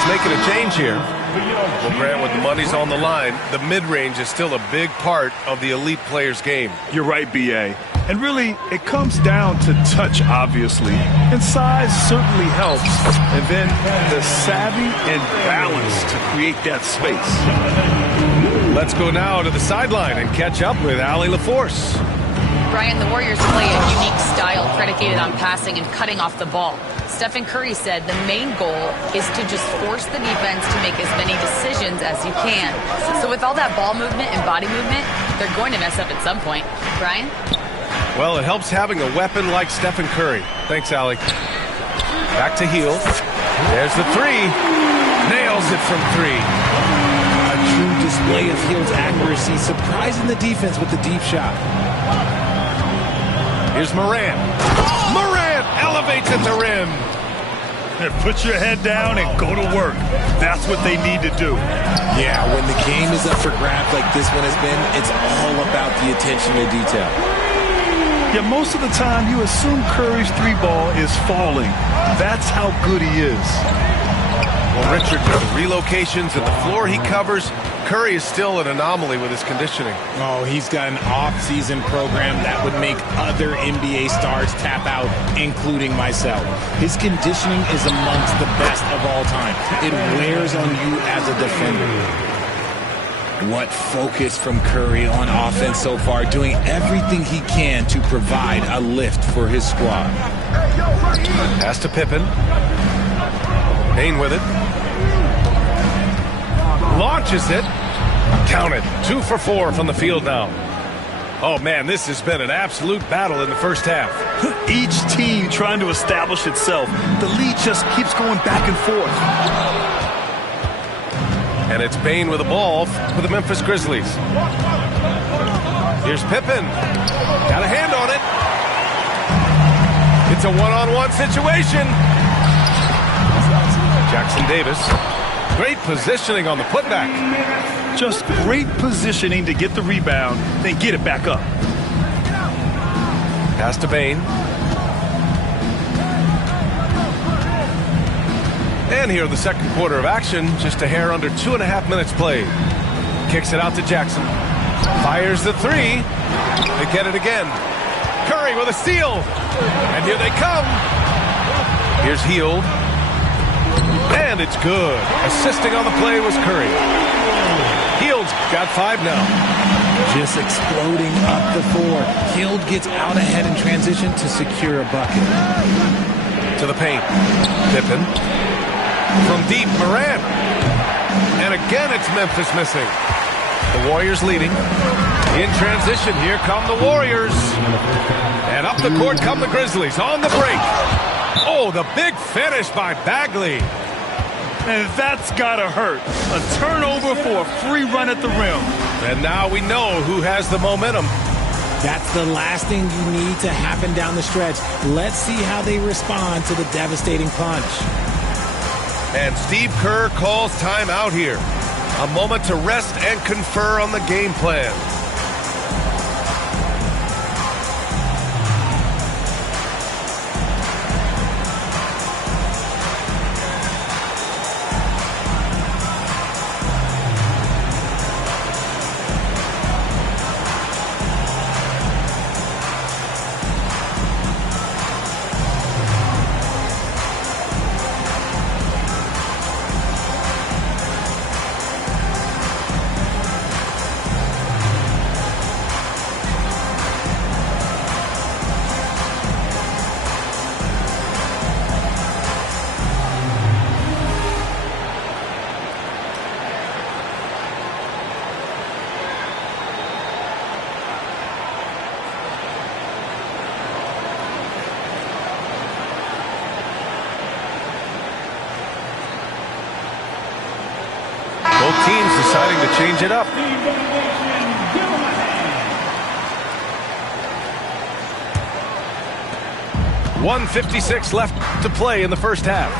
Making a change here. Well, Grant, with the money's on the line, the mid-range is still a big part of the elite player's game. You're right, B.A. And really, it comes down to touch, obviously. And size certainly helps. And then the savvy and balance to create that space. Let's go now to the sideline and catch up with Allie LaForce. Brian, the Warriors play a unique style predicated on passing and cutting off the ball. Stephen Curry said the main goal is to just force the defense to make as many decisions as you can. So with all that ball movement and body movement, they're going to mess up at some point. Brian? Well, it helps having a weapon like Stephen Curry. Thanks, Allie. Back to Hield. There's the three. Nails it from 3. A true display of Hield's accuracy, surprising the defense with the deep shot. Here's Morant. Morant elevates at the rim. Put your head down and go to work. That's what they need to do. Yeah, when the game is up for grabs like this one has been, it's all about the attention to detail. Yeah, most of the time you assume Curry's 3-ball is falling. That's how good he is. Well, Richard, with the relocations and the floor he covers, Curry is still an anomaly with his conditioning. Oh, he's got an off-season program that would make other NBA stars tap out, including myself. His conditioning is amongst the best of all time. It wears on you as a defender. What focus from Curry on offense so far, doing everything he can to provide a lift for his squad. Pass to Pippen. Payne with it. Launches it. Counted. 2 for 4 from the field now. Oh, man, this has been an absolute battle in the first half. Each team trying to establish itself. The lead just keeps going back and forth. And it's Payne with the ball for the Memphis Grizzlies. Here's Pippen. Got a hand on it. It's a one-on-one situation. Jackson Davis. Great positioning on the putback. Just great positioning to get the rebound, then get it back up. Pass to Payne. And here in the second quarter of action, just a hair under 2.5 minutes played. Kicks it out to Jackson. Fires the 3. They get it again. Curry with a steal. And here they come. Here's Hield. And it's good. Assisting on the play was Curry. Hield's got 5 now. Just exploding up the floor. Hield gets out ahead in transition to secure a bucket. to the paint. Pippen. From deep, Morant. And again, it's Memphis missing. The Warriors leading. In transition, here come the Warriors. And up the court come the Grizzlies on the break. Oh, the big finish by Bagley. And that's gotta hurt. A turnover for a free run at the rim. And now we know who has the momentum. That's the last thing you need to happen down the stretch. Let's see how they respond to the devastating punch. And Steve Kerr calls timeout here. A moment to rest and confer on the game plan. Both teams deciding to change it up. .156 left to play in the first half.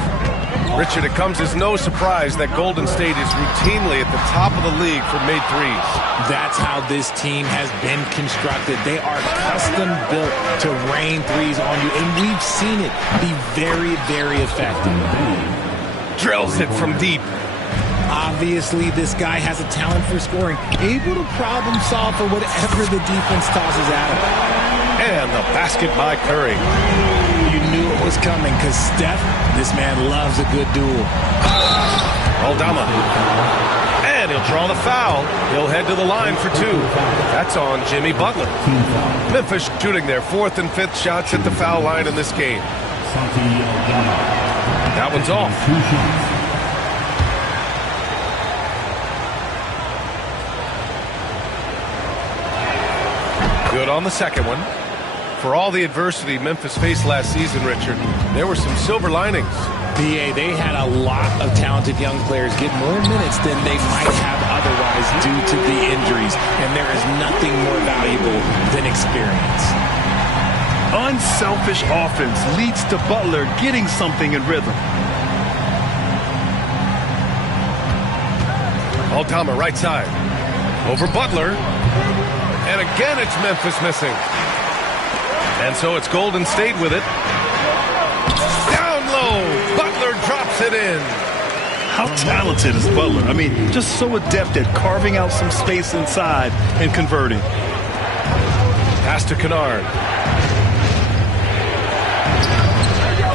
Richard, it comes as no surprise that Golden State is routinely at the top of the league for made threes. That's how this team has been constructed. They are custom built to rain threes on you, and we've seen it be very, very effective. Drills it from deep. Obviously, this guy has a talent for scoring, able to problem solve for whatever the defense tosses at him. And the basket by Curry. You knew it was coming because Steph, this man loves a good duel. Aldama. And he'll draw the foul. He'll head to the line for two. That's on Jimmy Butler. Memphis shooting their fourth and fifth shots at the foul line in this game. That one's off. Good on the second one. For all the adversity Memphis faced last season, Richard, there were some silver linings. BA, they had a lot of talented young players get more minutes than they might have otherwise due to the injuries, and there is nothing more valuable than experience. Unselfish offense leads to Butler getting something in rhythm. Aldama right side. Over Butler. And again, it's Memphis missing. And so it's Golden State with it. Down low. Butler drops it in. How talented is Butler? I mean, just so adept at carving out some space inside and converting. Pass to Kennard.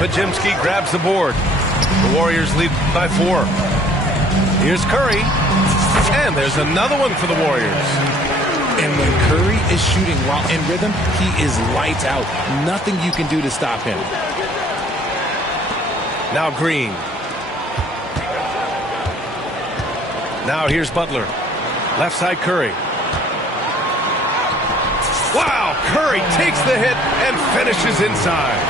Podziemski grabs the board. The Warriors lead by 4. Here's Curry. And there's another one for the Warriors. And when Curry is shooting while in rhythm, he is lights out. Nothing you can do to stop him. Now Green. Now here's Butler. Left side Curry. Wow, Curry takes the hit and finishes inside.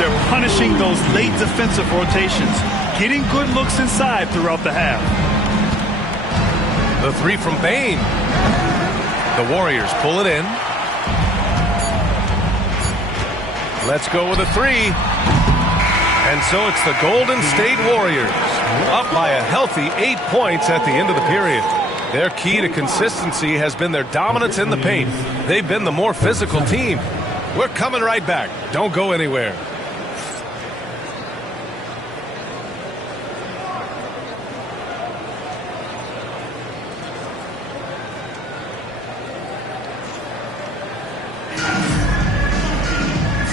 They're punishing those late defensive rotations, getting good looks inside throughout the half. The three from Bane. The Warriors pull it in. Let's go with a three. And so it's the Golden State Warriors, up by a healthy 8 points at the end of the period. Their key to consistency has been their dominance in the paint. They've been the more physical team. We're coming right back. Don't go anywhere.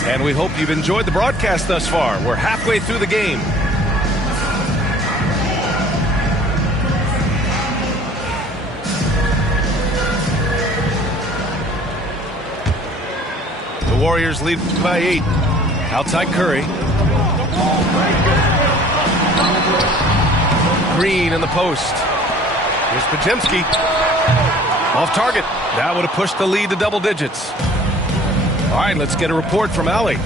And we hope you've enjoyed the broadcast thus far. We're halfway through the game. The Warriors lead by 8. Outside Curry. Green in the post. Here's Podziemski. Off target. That would have pushed the lead to double digits. All right, let's get a report from Allie.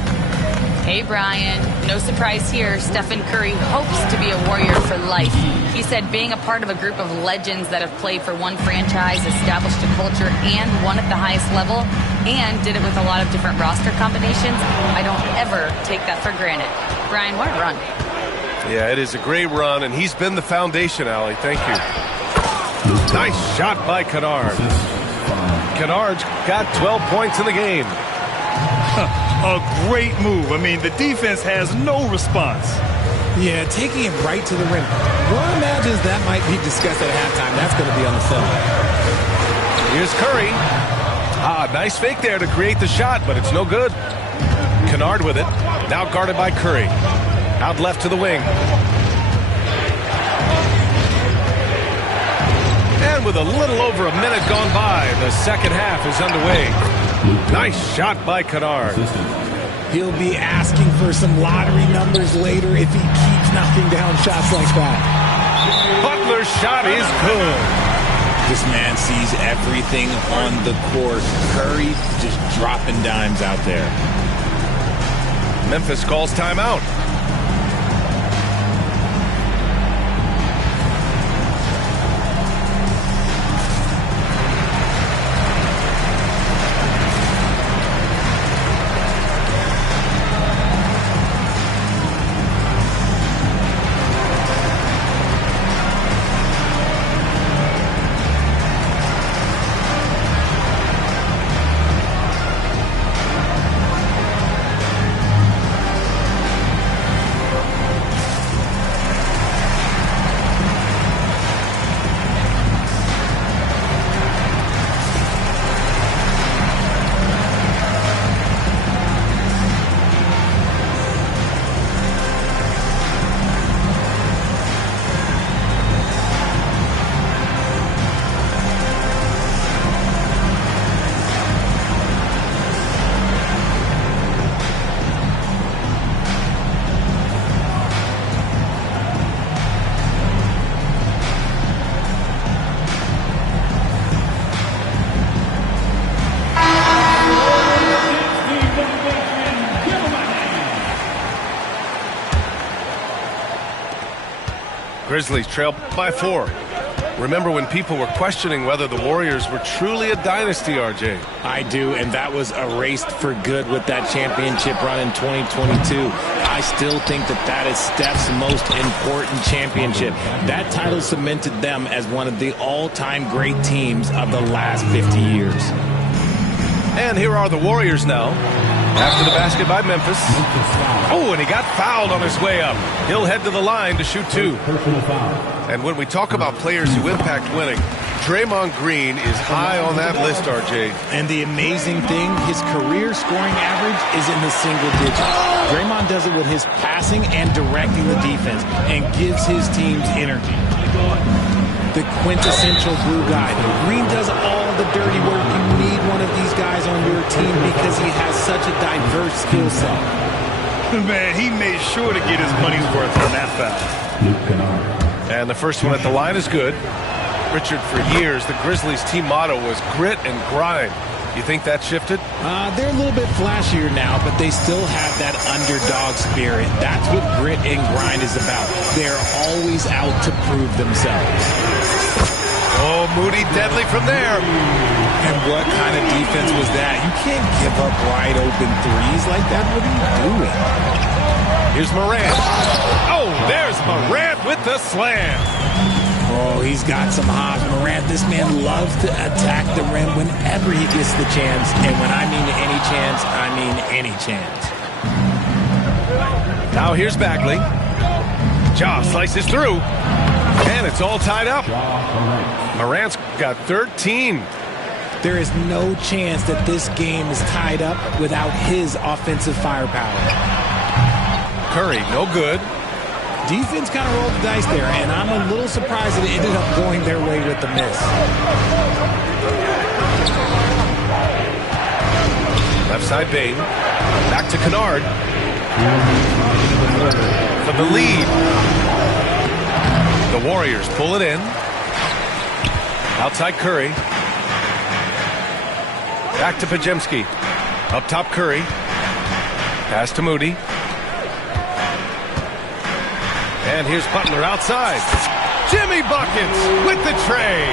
Hey, Brian. No surprise here. Stephen Curry hopes to be a Warrior for life. He said being a part of a group of legends that have played for one franchise, established a culture, and won at the highest level, and did it with a lot of different roster combinations, I don't ever take that for granted. Brian, what a run. Yeah, it is a great run, and he's been the foundation, Allie. Thank you. Nice shot by Kennard. Kennard's got 12 points in the game. A great move. I mean, the defense has no response. Yeah, taking it right to the rim. One imagines that might be discussed at halftime. That's going to be on the film. Here's Curry. Nice fake there to create the shot, but it's no good. Kennard with it. Now guarded by Curry. Out left to the wing. And with a little over a minute gone by, the second half is underway. Nice shot by Kennard. He'll be asking for some lottery numbers later if he keeps knocking down shots like that. Butler's shot is good. This man sees everything on the court. Curry just dropping dimes out there. Memphis calls timeout. Grizzlies trail by 4. Remember when people were questioning whether the Warriors were truly a dynasty, RJ? I do, and that was erased for good with that championship run in 2022. I still think that is Steph's most important championship. That title cemented them as one of the all-time great teams of the last 50 years. And here are the Warriors now. After the basket by Memphis. Oh, and he got fouled on his way up. He'll head to the line to shoot 2. And when we talk about players who impact winning, Draymond Green is high on that list, RJ. And the amazing thing, his career scoring average is in the single digits. Draymond does it with his passing and directing the defense and gives his teams energy. The quintessential glue guy. Green does all the dirty work. You need one of these guys on your team because he has such a diverse skill set. Man, he made sure to get his money's worth on that foul. And the first one at the line is good. Richard, for years, the Grizzlies team motto was grit and grind. You think that shifted? They're a little bit flashier now, but they still have that underdog spirit. That's what grit and grind is about. They're always out to prove themselves. Oh, Moody deadly from there. And what kind of defense was that? You can't give up wide open threes like that. What are you doing? Here's Morant. Oh, there's Morant with the slam. Oh, he's got some hops. Morant, this man loves to attack the rim whenever he gets the chance. And when I mean any chance, I mean any chance. Now here's Bagley. Ja slices through. And it's all tied up. Morant's got 13. There is no chance that this game is tied up without his offensive firepower. Curry, no good. Defense kind of rolled the dice there, and I'm a little surprised that it ended up going their way with the miss. Left side Bane. Back to Kennard. for the lead. The Warriors pull it in. Outside Curry. Back to Podziemski. Up top Curry. Pass to Moody. And here's Butler outside. Jimmy Buckets with the tray.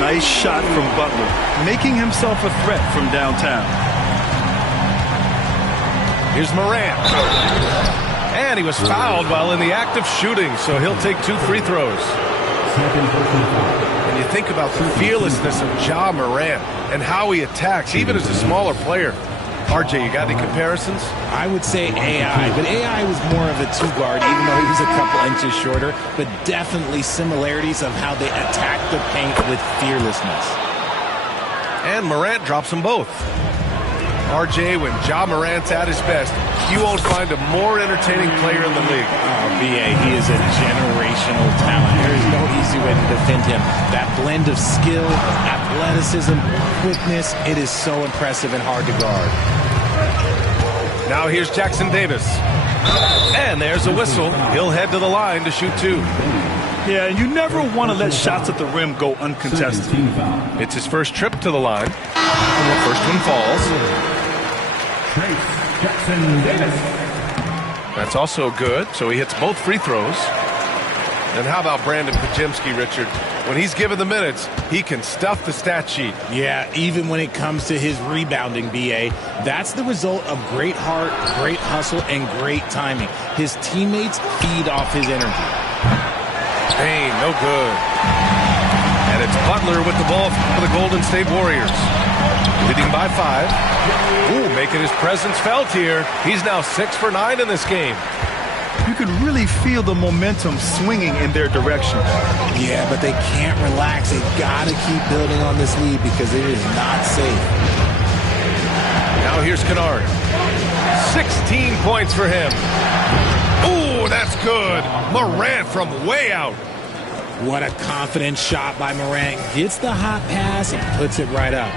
Nice shot from Butler, making himself a threat from downtown. Here's Morant. And he was fouled while in the act of shooting, so he'll take 2 free throws. And you think about the fearlessness of Ja Morant and how he attacks, even as a smaller player. RJ, you got any comparisons? I would say AI, but AI was more of a two-guard, even though he was a couple inches shorter, but definitely similarities of how they attack the paint with fearlessness. And Morant drops them both. RJ, when Ja Morant's at his best, you won't find a more entertaining player in the league. Oh, B.A., he is a generational talent. There is no easy way to defend him. That blend of skill, athleticism, quickness, it is so impressive and hard to guard. Now here's Jackson Davis. And there's a whistle. He'll head to the line to shoot 2. Yeah, and you never want to let shots at the rim go uncontested. It's his first trip to the line. The first one falls. Jackson Davis. That's also good, so he hits both free throws. And how about Brandon Podziemski, Richard? When he's given the minutes, he can stuff the stat sheet. Yeah, even when it comes to his rebounding, B.A., that's the result of great heart, great hustle, and great timing. His teammates feed off his energy. Payne, no good. And it's Butler with the ball for the Golden State Warriors. Leading by 5. Ooh, making his presence felt here. He's now 6 for 9 in this game. You could really feel the momentum swinging in their direction. Yeah, but they can't relax. They've got to keep building on this lead because it is not safe. Now here's Kennard. 16 points for him. Ooh, that's good. Morant from way out. What a confident shot by Morant. Gets the hot pass and puts it right up.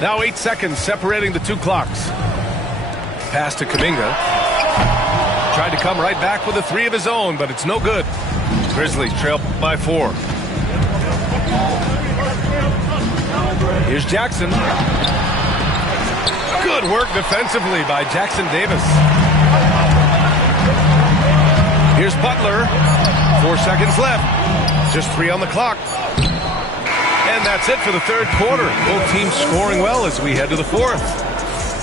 Now 8 seconds separating the 2 clocks. Pass to Kuminga. Tried to come right back with a 3 of his own, but it's no good. Grizzlies trail by 4. Here's Jackson. Good work defensively by Jackson Davis. Here's Butler. 4 seconds left. Just 3 on the clock. And that's it for the third quarter. Both teams scoring well as we head to the 4th.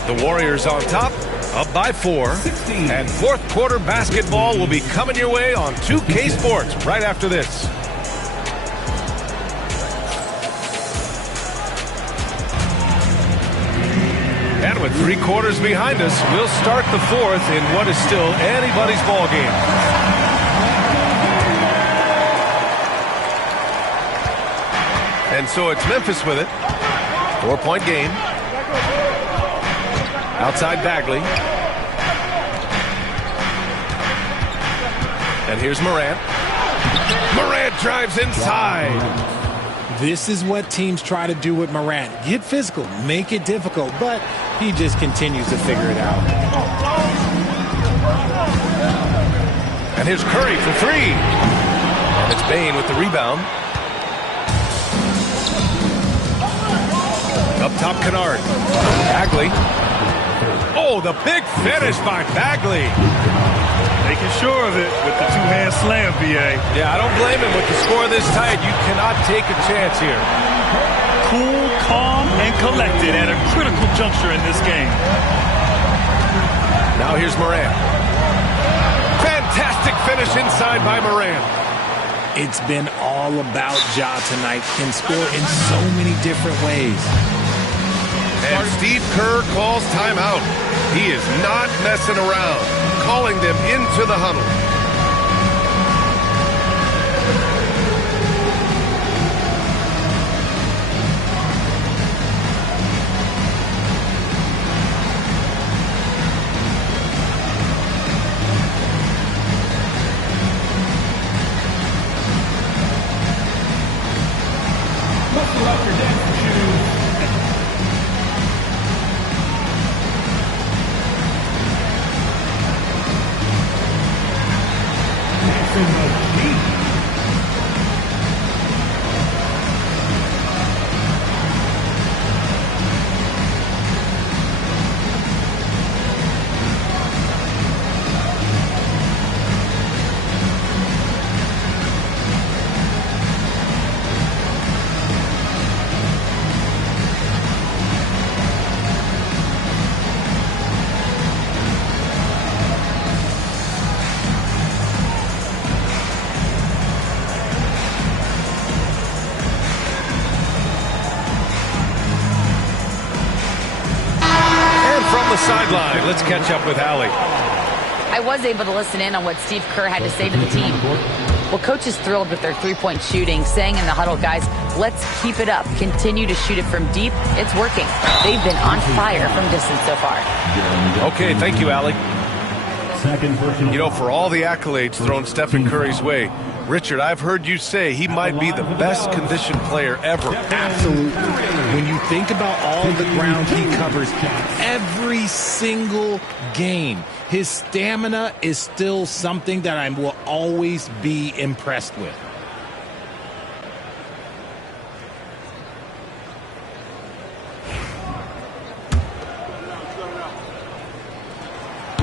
The Warriors on top, up by 4. And fourth quarter basketball will be coming your way on 2K Sports right after this. And with 3 quarters behind us, we'll start the 4th in what is still anybody's ball game. And so it's Memphis with it. 4-point game. Outside Bagley. And here's Morant. Morant drives inside. This is what teams try to do with Morant. Get physical, make it difficult, but he just continues to figure it out. And here's Curry for 3. And it's Bane with the rebound. Up top, Kennard. Bagley. Oh, the big finish by Bagley. Making sure of it with the 2-hand slam, B.A. Yeah, I don't blame him. With the score this tight, you cannot take a chance here. Cool, calm, and collected at a critical juncture in this game. Now here's Morant. Fantastic finish inside by Morant. It's been all about Ja tonight. Can score in so many different ways. And Steve Kerr calls timeout. He is not messing around, calling them into the huddle. the sideline. Let's catch up with Allie. I was able to listen in on what Steve Kerr had to say to the team. Well, coach is thrilled with their three-point shooting, saying in the huddle, guys, let's keep it up. Continue to shoot it from deep. It's working. They've been on fire from distance so far. Okay, thank you, Allie. You know, for all the accolades thrown Stephen Curry's way, Richard, I've heard you say he might be the best conditioned player ever. Absolutely. When you think about all the ground he covers every single game, his stamina is still something that I will always be impressed with.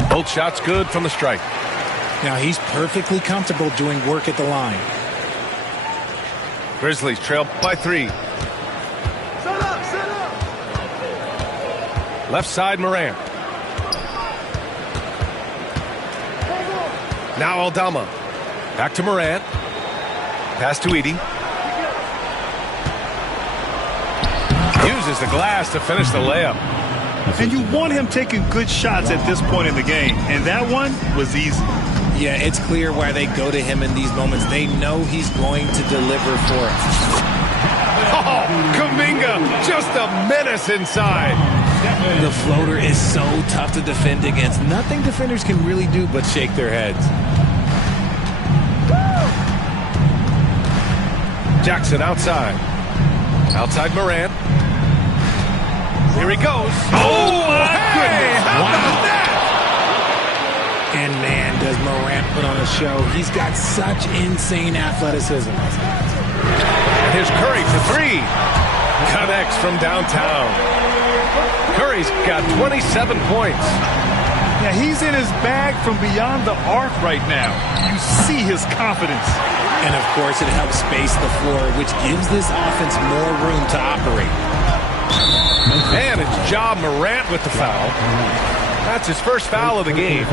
Both shots good from the strike. Now he's perfectly comfortable doing work at the line. Grizzlies trail by 3. Left side, Morant. Now Aldama. Back to Morant. Pass to Edey. Uses the glass to finish the layup. And you want him taking good shots at this point in the game. And that one was easy. Yeah, it's clear why they go to him in these moments. They know he's going to deliver for us. Oh, Kuminga, just a menace inside. The floater is so tough to defend against. Nothing defenders can really do but shake their heads. Jackson outside. Outside Morant. Here he goes. Oh, my goodness. How about that? And man, does Morant put on a show. He's got such insane athleticism. And here's Curry for 3. Connects from downtown. Curry's got 27 points. Yeah, he's in his bag from beyond the arc right now. You see his confidence. And of course, it helps space the floor, which gives this offense more room to operate. And it's Ja Morant with the foul. That's his first foul of the game.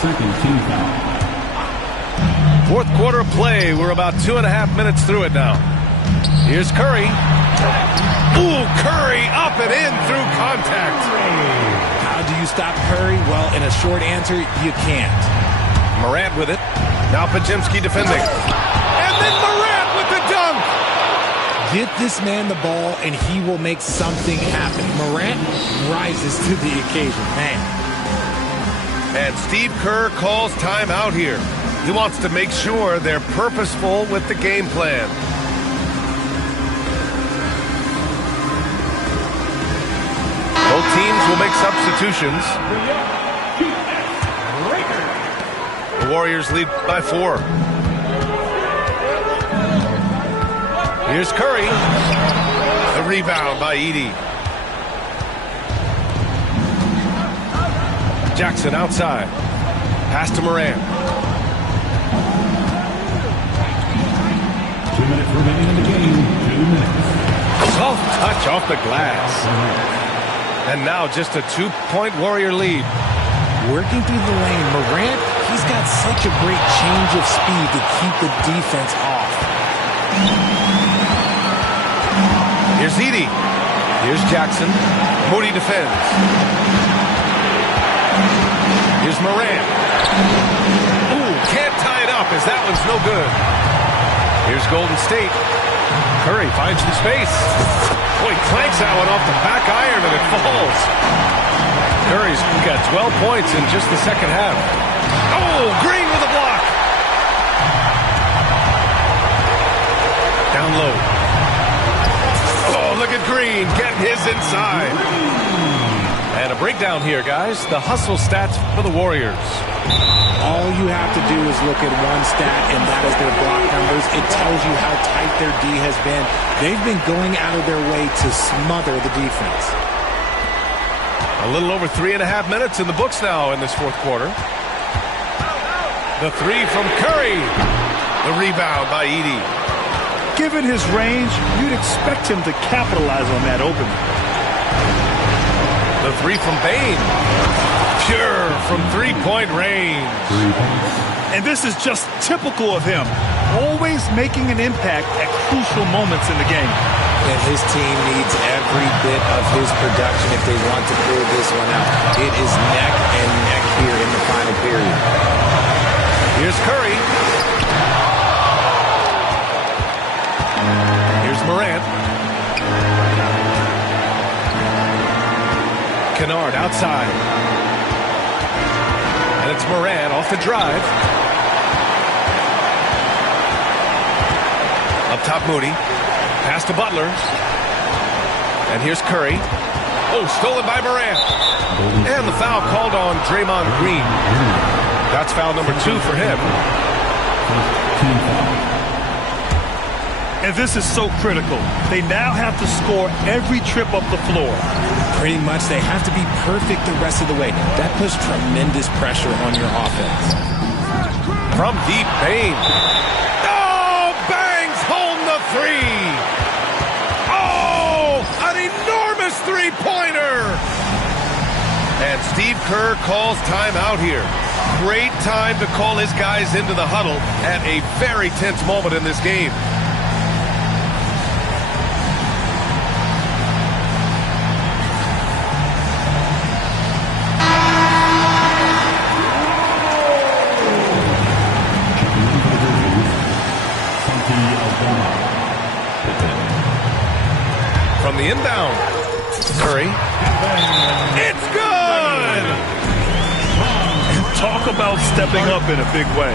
Second team foul. Fourth quarter play. We're about 2.5 minutes through it now. Here's Curry. Ooh, Curry up and in through contact. How do you stop Curry? Well, in a short answer, you can't. Morant with it. Now Podziemski defending. And then Morant with the dunk. Get this man the ball, and he will make something happen. Morant rises to the occasion. Man. And Steve Kerr calls timeout here. He wants to make sure they're purposeful with the game plan. Both teams will make substitutions. The Warriors lead by 4. Here's Curry. The rebound by Edey. Jackson outside. Pass to Morant. 2 minutes remaining in the game. 2 minutes. Soft touch off the glass. And now just a 2-point Warrior lead. Working through the lane, Morant, he's got such a great change of speed to keep the defense off. Here's Edey. Here's Jackson. Moody defends. Here's Morant. Ooh, can't tie it up as that one's no good. Here's Golden State. Curry finds the space. Boy, clanks that one off the back iron and it falls. Curry's got 12 points in just the second half. Oh, Green with a block. Down low. Oh, look at Green getting his inside. And a breakdown here, guys. The hustle stats for the Warriors. All you have to do is look at one stat, and that is their block numbers. It tells you how tight their D has been. They've been going out of their way to smother the defense. A little over 3.5 minutes in the books now in this fourth quarter. The 3 from Curry. The rebound by Edey. Given his range, you'd expect him to capitalize on that opening. The 3 from Bane. Pure from three-point range. And this is just typical of him. Always making an impact at crucial moments in the game. and his team needs every bit of his production if they want to pull this one out. It is neck and neck here in the final period. Here's Curry. Here's Morant. Kennard outside. And it's Morant off the drive. Up top, Moody. Pass to Butler. And here's Curry. Oh, stolen by Morant. And the foul called on Draymond Green. That's foul number 2 for him. And this is so critical. They now have to score every trip up the floor. Pretty much, they have to be perfect the rest of the way. That puts tremendous pressure on your offense. From deep, Bane. Oh, bangs home the 3. Oh, an enormous three-pointer. And Steve Kerr calls timeout here. Great time to call his guys into the huddle at a very tense moment in this game. From the inbound, Curry. It's good! Talk about stepping up in a big way.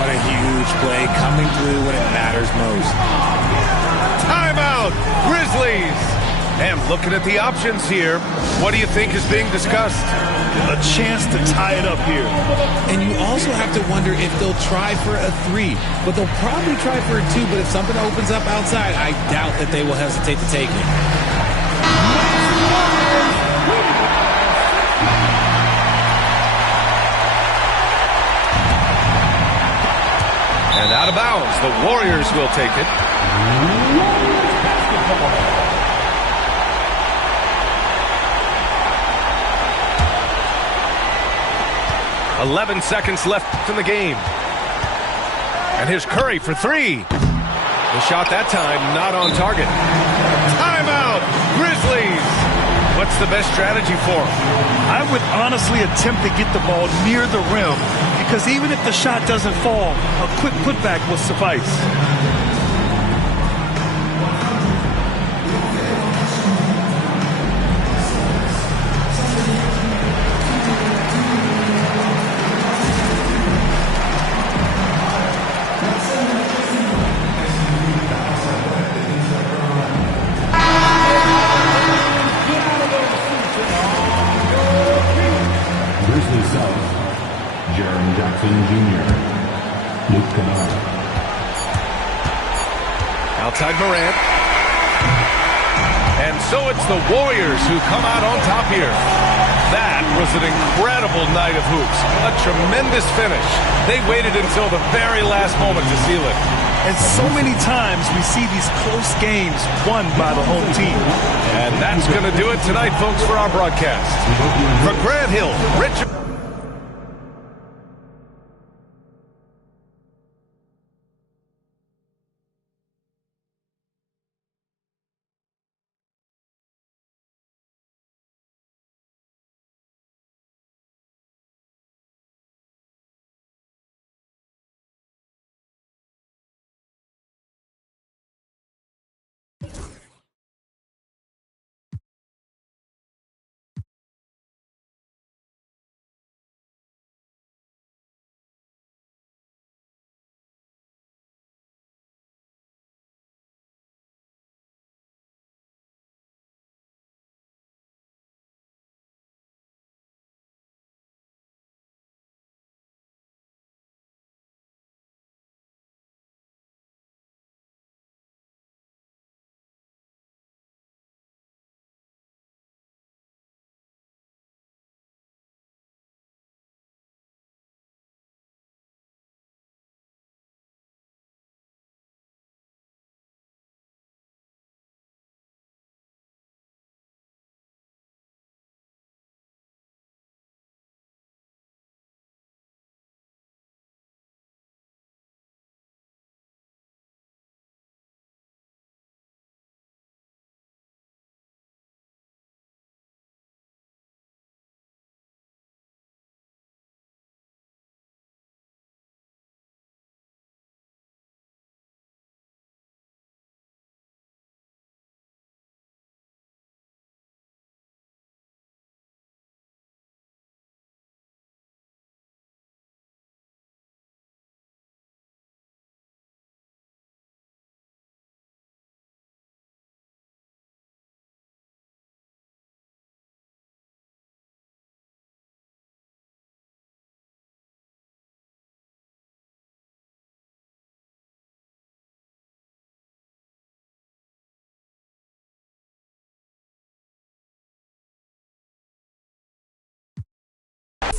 What a huge play, coming through when it matters most. Timeout, Grizzlies! And looking at the options here, what do you think is being discussed? A chance to tie it up here. And you also have to wonder if they'll try for a 3. But they'll probably try for a 2. But if something opens up outside, I doubt that they will hesitate to take it. And out of bounds, the Warriors will take it. 11 seconds left in the game. And here's Curry for 3. The shot that time not on target. Timeout, Grizzlies. What's the best strategy for them? I would honestly attempt to get the ball near the rim, because even if the shot doesn't fall, a quick putback will suffice. Grizzlies South, Jaren Jackson Jr., Luke Kennard. Outside Morant. And so it's the Warriors who come out on top here. That was an incredible night of hoops. A tremendous finish. They waited until the very last moment to seal it. And so many times we see these close games won by the home team. And that's going to do it tonight, folks, for our broadcast. For Grant Hill, Richard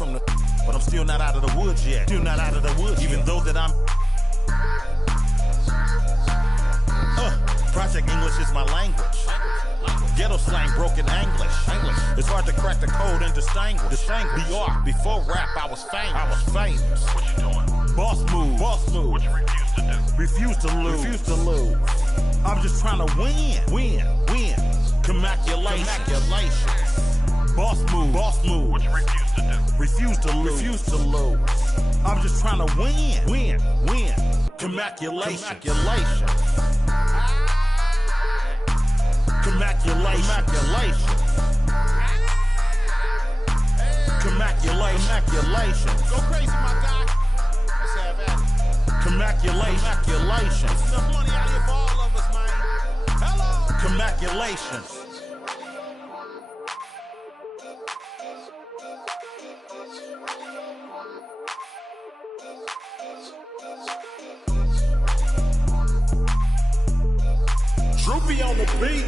from the, but I'm still not out of the woods yet. Still not out of the woods, even though that I'm. Project English is my language. Ghetto slang, broken English. It's hard to crack the code and distinguish. BR, before rap, I was famous. What you doing? Boss move. What you refuse to do? Refuse to lose. I'm just trying to win. Commaculation. Boss move. What you refuse to do? Refuse to lose. I'm just trying to win. Commaculation. Go crazy, my guy. Let's have at it. Commaculation. There's enough money out here for all of us, man. Hello. Commaculation. Droopy on the beat.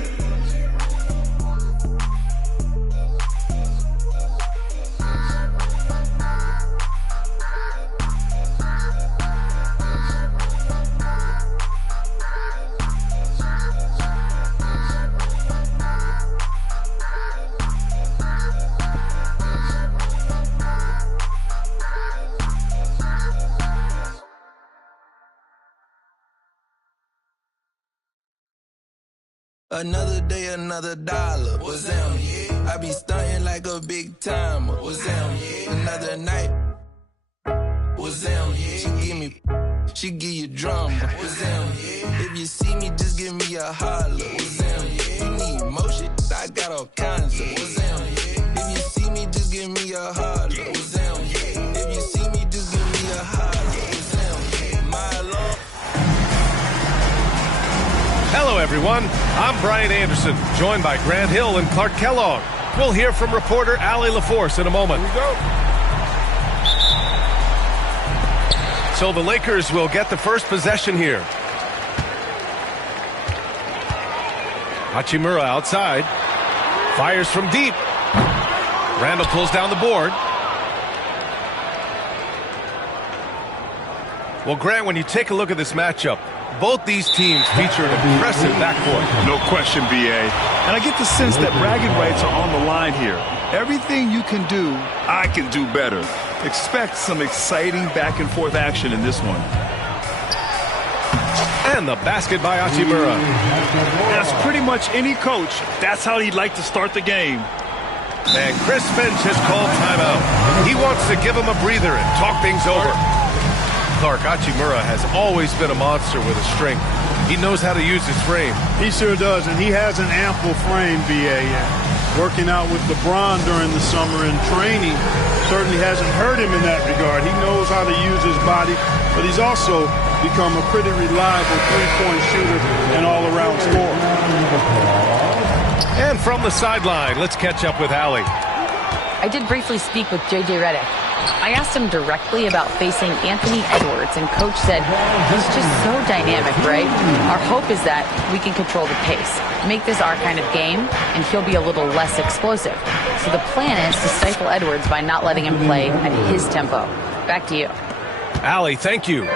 Another day, another dollar. What's them? Yeah. I be stunting like a big timer. What's them? Yeah. Another night. What's them? Yeah. She give you drama. What's them? Yeah. If you see me, just give me a holler. What's them? Yeah. You need motion? I got all kinds of. What's them? Yeah. If you see me, just give me a holler. What's them? Yeah. If you see me, just give me a holler. What's them? Yeah. My Lord. Hello, everyone. I'm Brian Anderson, joined by Grant Hill and Clark Kellogg. We'll hear from reporter Allie LaForce in a moment. Here we go. So the Lakers will get the first possession here. Hachimura outside. Fires from deep. Randall pulls down the board. Well, Grant, when you take a look at this matchup, both these teams feature an impressive backcourt. No question, B.A. And I get the sense that bragging rights are on the line here. Everything you can do, I can do better. Expect some exciting back-and-forth action in this one. And the basket by Hachimura. That's pretty much any coach. That's how he'd like to start the game. And Chris Finch has called timeout. He wants to give him a breather and talk things over. Clark, Hachimura has always been a monster with his strength. He knows how to use his frame. He sure does, and he has an ample frame, B.A. Working out with LeBron during the summer and training certainly hasn't hurt him in that regard. He knows how to use his body, but he's also become a pretty reliable three-point shooter and all-around scorer. And from the sideline, let's catch up with Allie. I did briefly speak with J.J. Redick. I asked him directly about facing Anthony Edwards, and Coach said he's just so dynamic, right? Our hope is that we can control the pace, make this our kind of game, and he'll be a little less explosive. So the plan is to stifle Edwards by not letting him play at his tempo. Back to you. Allie, thank you. Boy,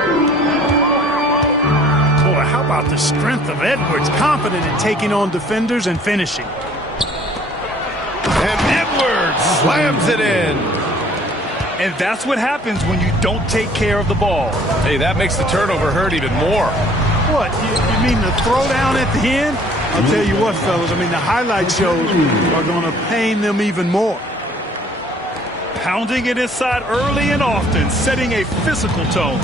how about the strength of Edwards, confident in taking on defenders and finishing. And Edwards slams it in. And that's what happens when you don't take care of the ball. Hey, that makes the turnover hurt even more. What, you mean the throwdown at the end? I'll tell you what, fellas, I mean, the highlight shows are going to pain them even more. Pounding it inside early and often, setting a physical tone.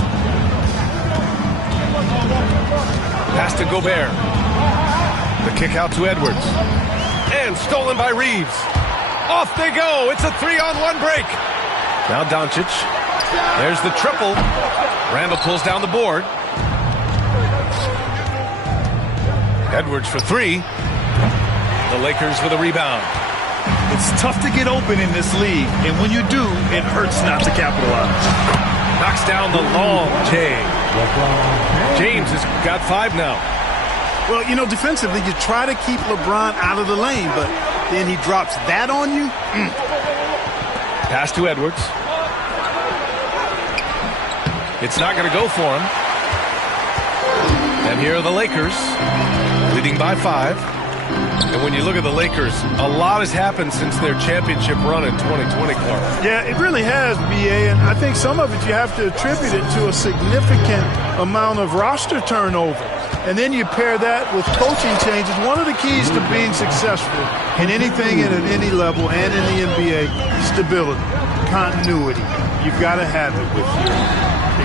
Pass to Gobert. The kick out to Edwards. And stolen by Reeves. Off they go. It's a 3-on-1 break. Now Doncic. There's the triple. Randall pulls down the board. Edwards for three. The Lakers with a rebound. It's tough to get open in this league, and when you do, it hurts not to capitalize. Knocks down the long J. James has got 5 now. Well, you know, defensively, you try to keep LeBron out of the lane, but then he drops that on you. Pass to Edwards. It's not going to go for him. And here are the Lakers, leading by 5. And when you look at the Lakers, a lot has happened since their championship run in 2020, Clark. Yeah, it really has, B.A., and I think some of it you have to attribute it to a significant amount of roster turnover. And then you pair that with coaching changes. One of the keys to being successful in anything and at any level and in the NBA, stability, continuity. You've got to have it with your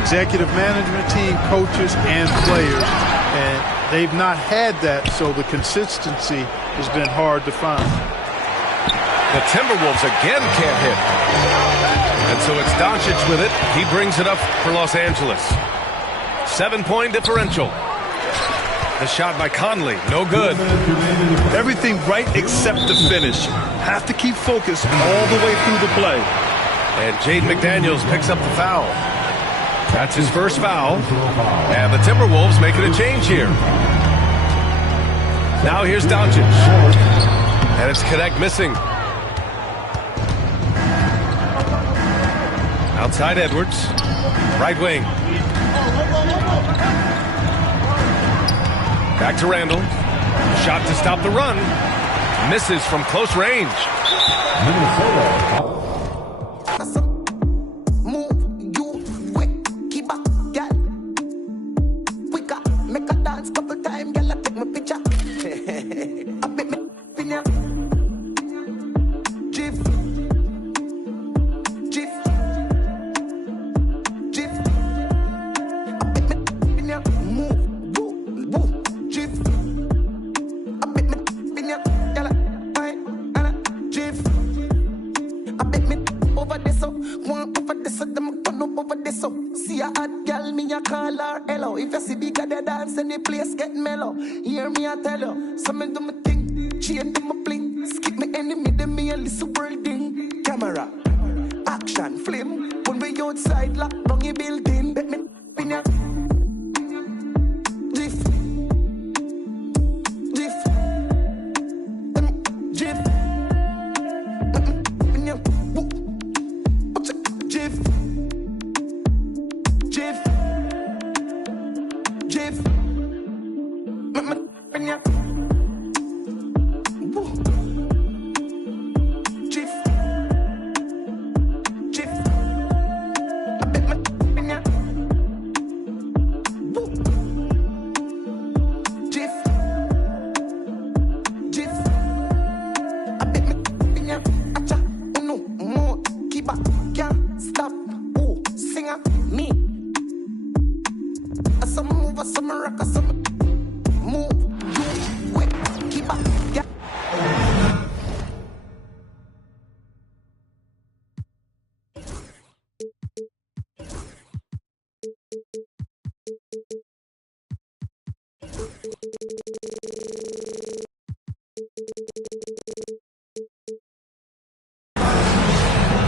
executive management team, coaches, and players. And they've not had that, so the consistency has been hard to find. The Timberwolves again can't hit. And so it's Doncic with it. He brings it up for Los Angeles. 7-point differential. The shot by Conley, no good. Everything right except the finish. Have to keep focused all the way through the play. And Jaden McDaniels picks up the foul. That's his first foul. And the Timberwolves making a change here. Now here's Doncic. And it's Connect missing. Outside Edwards. Right wing. Back to Randall. Shot to stop the run. Misses from close range.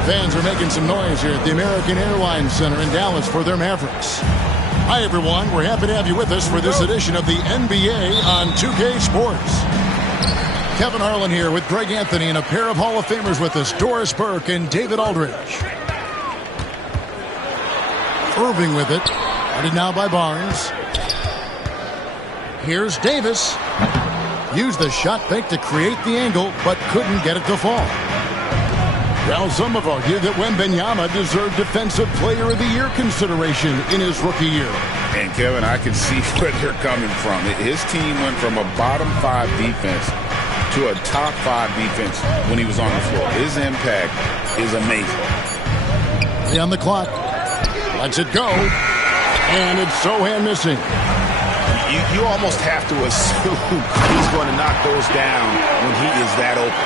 Fans are making some noise here at the American Airlines Center in Dallas for their Mavericks. Hi, everyone. We're happy to have you with us for this edition of the NBA on 2K Sports. Kevin Harlan here with Greg Anthony and a pair of Hall of Famers with us, Doris Burke and David Aldridge. Irving with it. Guarded now by Barnes. Here's Davis. Used the shot fake to create the angle, but couldn't get it to fall. Well, some have argued that Wembanyama deserved Defensive Player of the Year consideration in his rookie year. And, Kevin, I can see where they're coming from. His team went from a bottom 5 defense to a top 5 defense when he was on the floor. His impact is amazing. On the clock. Lets it go. And it's Sohan missing. You almost have to assume he's going to knock those down when he is that open.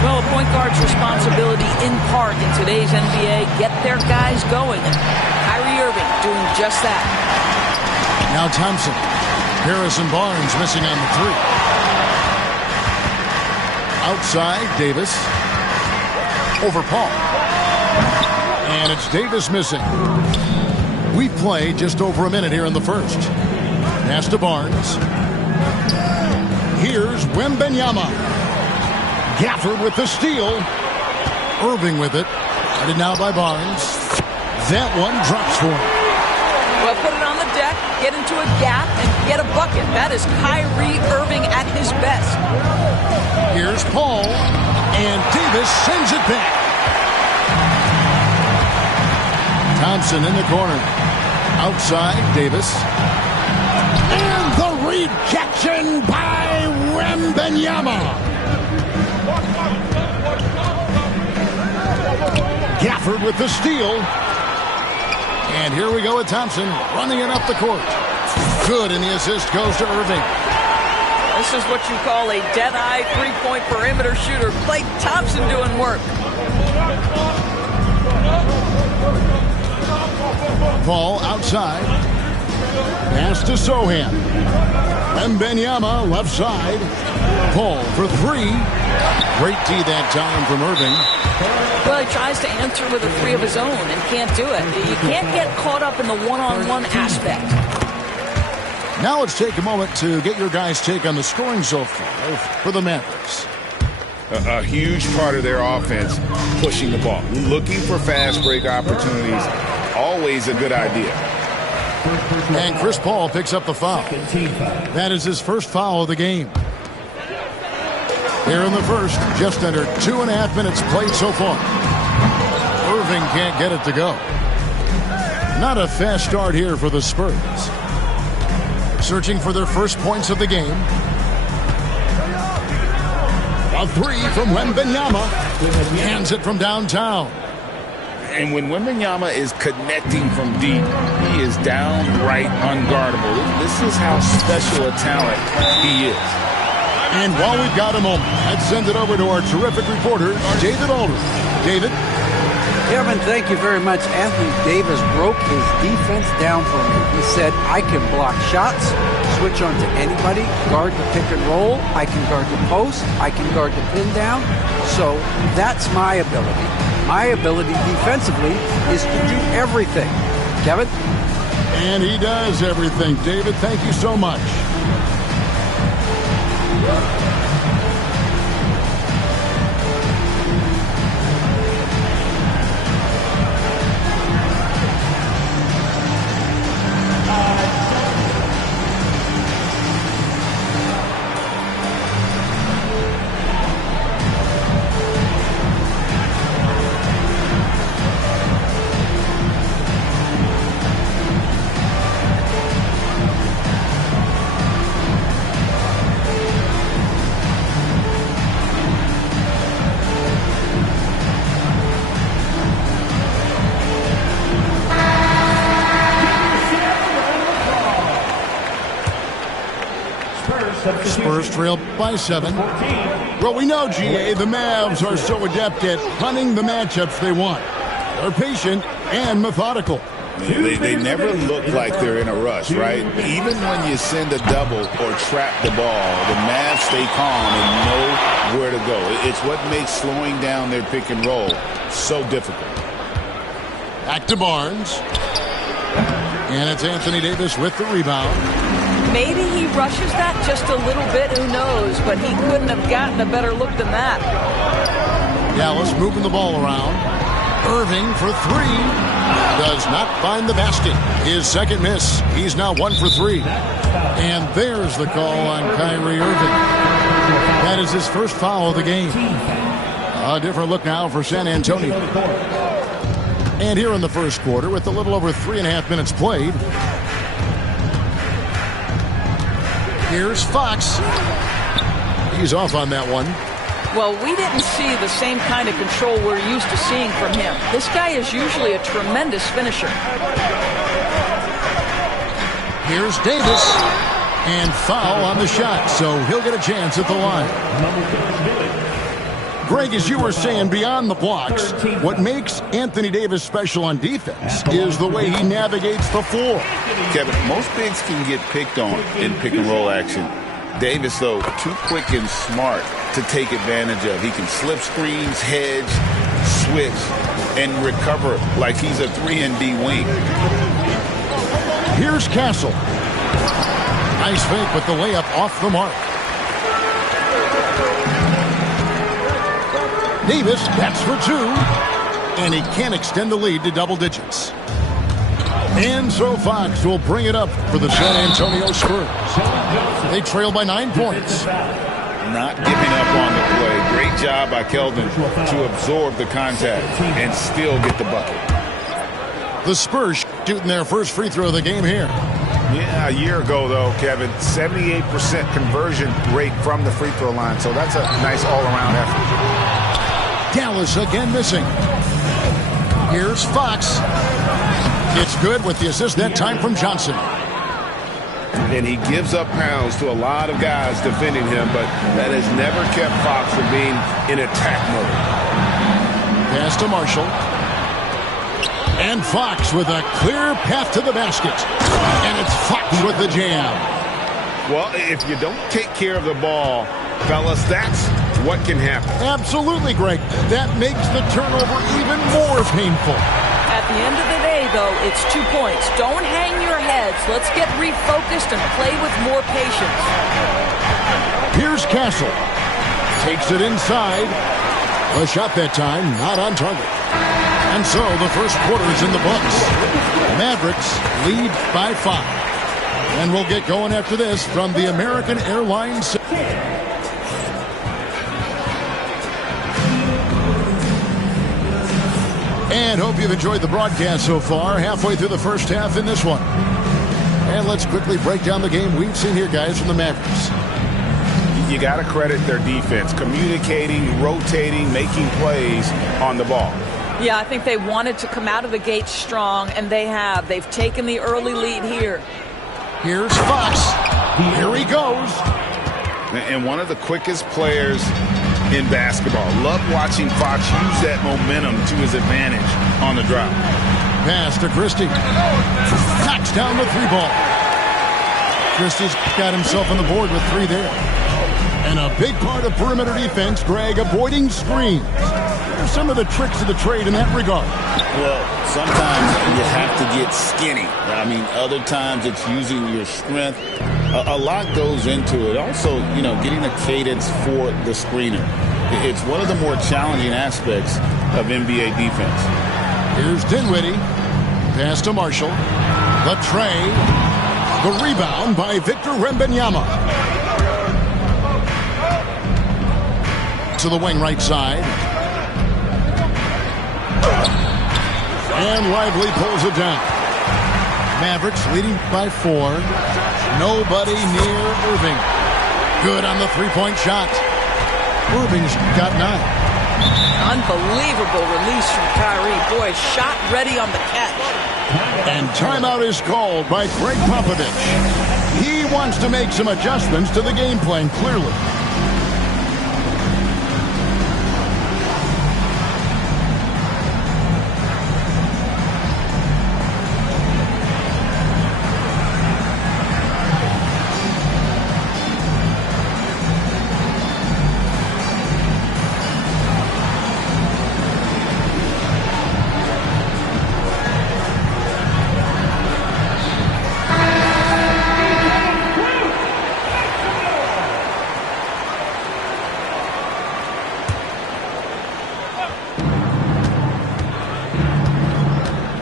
Well, a point guard's responsibility in part in today's NBA, get their guys going. Kyrie Irving doing just that. Now Thompson. Harrison Barnes missing on the 3. Outside, Davis. Over Paul. And it's Davis missing. We play just over a minute here in the first. Pass to Barnes. Here's Wembanyama. Gafford with the steal. Irving with it. Guarded now by Barnes. That one drops for him. Well, put it on the deck, get into a gap, and get a bucket. That is Kyrie Irving at his best. Here's Paul, and Davis sends it back. Thompson in the corner. Outside, Davis. And the rejection by Wembanyama. Gafford with the steal. And here we go with Thompson running it up the court. Good, and the assist goes to Irving. This is what you call a dead-eye three-point perimeter shooter. Klay Thompson doing work. Paul outside. Pass to Sohan. Wembanyama left side. Paul for three. Great D that time from Irving. Well, he tries to answer with a three of his own and can't do it. You can't get caught up in the one-on-one aspect. Now let's take a moment to get your guys' take on the scoring so far for the Mavericks. A huge part of their offense, pushing the ball. Looking for fast break opportunities, always a good idea. And Chris Paul picks up the foul. That is his first foul of the game. Here in the first, just under 2.5 minutes played so far. Irving can't get it to go. Not a fast start here for the Spurs. Searching for their first points of the game. A three from Wembanyama. Hands it from downtown. And when Wembanyama is connecting from deep, he is downright unguardable. This is how special a talent he is. And while we've got a moment, let's send it over to our terrific reporter, David Aldridge. David? Kevin, thank you very much. Anthony Davis broke his defense down for me. He said, I can block shots, switch on to anybody, guard the pick and roll, I can guard the post, I can guard the pin down. So that's my ability. My ability defensively is to do everything. Kevin? And he does everything. David, thank you so much. Spurs trail by 7. Well, we know, GA, the Mavs are so adept at hunting the matchups they want. They're patient and methodical. They never look like they're in a rush, right? Even when you send a double or trap the ball, the Mavs stay calm and know where to go. It's what makes slowing down their pick and roll so difficult. Back to Barnes. And it's Anthony Davis with the rebound. Maybe he rushes that just a little bit, who knows, but he couldn't have gotten a better look than that. Dallas moving the ball around. Irving for three. Does not find the basket. His second miss. He's now 1 for 3. And there's the call on Kyrie Irving. That is his first foul of the game. A different look now for San Antonio. And here in the first quarter, with a little over 3.5 minutes played, here's Fox. He's off on that one. Well, we didn't see the same kind of control we're used to seeing from him. This guy is usually a tremendous finisher. Here's Davis. And foul on the shot, so he'll get a chance at the line. Greg, as you were saying, beyond the blocks, what makes Anthony Davis special on defense is the way he navigates the floor. Kevin, most bigs can get picked on in pick-and-roll action. Davis, though, too quick and smart to take advantage of. He can slip screens, hedge, switch, and recover like he's a 3-and-D wing. Here's Castle. Nice fake with the layup off the mark. Davis bats for 2, and he can't extend the lead to double digits. And so Fox will bring it up for the San Antonio Spurs. They trail by 9 points. Not giving up on the play. Great job by Keldon to absorb the contact and still get the bucket. The Spurs shooting their first free throw of the game here. Yeah, a year ago, though, Kevin, 78% conversion rate from the free throw line. So that's a nice all-around effort. Dallas again missing. Here's Fox. It's good with the assist that time from Johnson. And he gives up pounds to a lot of guys defending him, but that has never kept Fox from being in attack mode. Pass to Marshall. And Fox with a clear path to the basket. And it's Fox with the jam. Well, if you don't take care of the ball, fellas, that's what can happen. Absolutely, Greg. That makes the turnover even more painful. At the end of the day, though, it's 2 points. Don't hang your heads. Let's get refocused and play with more patience. Here's Castle. Takes it inside. A shot that time, not on target. And so the first quarter is in the books. Mavericks lead by 5. And we'll get going after this from the American Airlines. And hope you've enjoyed the broadcast so far. Halfway through the first half in this one. And let's quickly break down the game we've seen here, guys, from the Mavericks. You got to credit their defense. Communicating, rotating, making plays on the ball. Yeah, I think they wanted to come out of the gate strong, and they have. They've taken the early lead here. Here's Fox. Here he goes. And one of the quickest players in basketball. Love watching Fox use that momentum to his advantage on the drop. Pass to Christie. Knocks down the 3-ball. Christie's got himself on the board with 3 there. And a big part of perimeter defense, Greg, avoiding screens. There's some of the tricks of the trade in that regard. Well, sometimes you have to get skinny. I mean, other times it's using your strength. A lot goes into it. Also, you know, getting the cadence for the screener. It's one of the more challenging aspects of NBA defense. Here's Dinwiddie. Pass to Marshall. The tray. The rebound by Victor Wembanyama. To the wing right side. And Lively pulls it down. Mavericks leading by 4. Nobody near Irving. Good on the 3-point shot. Irving's got 9. Unbelievable release from Kyrie. Boy, shot ready on the catch. And timeout is called by Greg Popovich. He wants to make some adjustments to the game plan, clearly.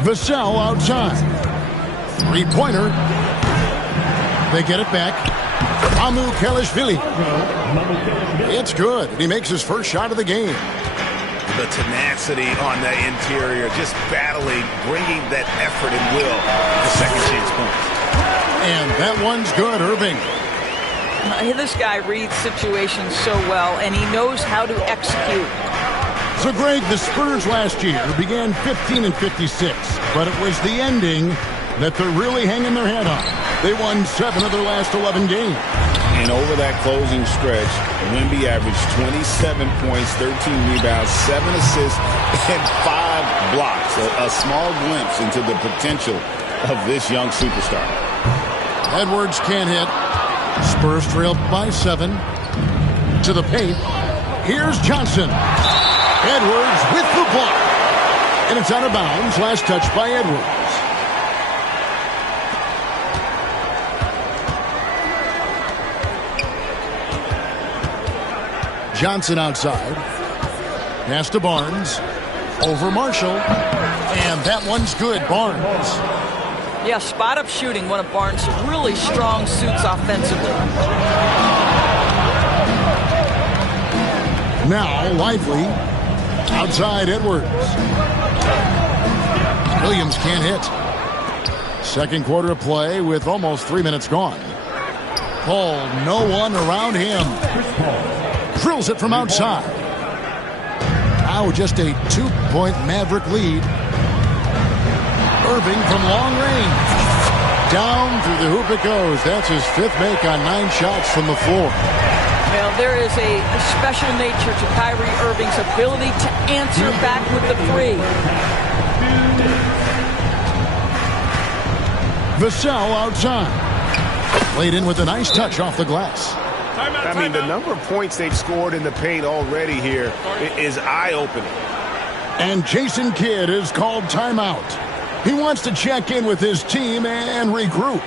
Vassell outside. 3-pointer. They get it back. Amu Kalishvili. It's good. He makes his first shot of the game. The tenacity on the interior, just battling, bringing that effort and will to second chance points. And that one's good, Irving. This guy reads situations so well, and he knows how to execute. So, Greg, the Spurs last year began 15 and 56, but it was the ending that they're really hanging their head on. They won 7 of their last 11 games. And over that closing stretch, Wemby averaged 27 points, 13 rebounds, 7 assists, and 5 blocks. A small glimpse into the potential of this young superstar. Edwards can't hit. Spurs trail by 7. To the paint. Here's Johnson. Edwards with the block. And it's out of bounds. Last touch by Edwards. Johnson outside. Pass to Barnes. Over Marshall. And that one's good. Barnes. Yeah, spot-up shooting, one of Barnes' really strong suits offensively. Now Lively. Outside Edwards. Williams can't hit. Second quarter of play with almost 3 minutes gone. Paul, no one around him. Drills it from outside. Now just a 2-point Maverick lead. Irving from long range. Down through the hoop it goes. That's his 5th make on 9 shots from the floor. Well, there is a special nature to Kyrie Irving's ability to answer back with the 3. Vassell outside. Played in with a nice touch off the glass. I mean, the number of points they've scored in the paint already here is eye-opening. And Jason Kidd is called timeout. He wants to check in with his team and regroup.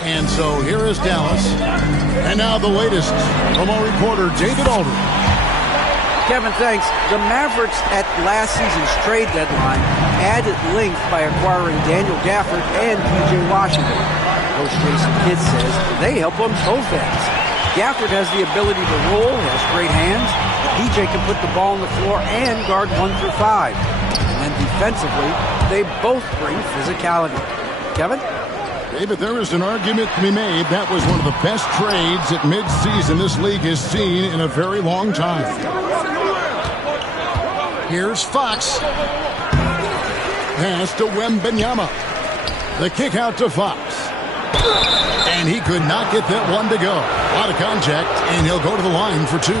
And so here is Dallas. And now the latest from our reporter, David Aldridge. Kevin, thanks. The Mavericks at last season's trade deadline added length by acquiring Daniel Gafford and P.J. Washington. Coach Jason Kidd says they help on both ends. Gafford has the ability to roll, has great hands. P.J. can put the ball on the floor and guard 1 through 5. And then defensively, they both bring physicality. Kevin? David, there is an argument to be made. That was one of the best trades at midseason this league has seen in a very long time. Here's Fox. Pass to Wembanyama. The kick out to Fox. And he could not get that one to go. Out of contact, and he'll go to the line for 2.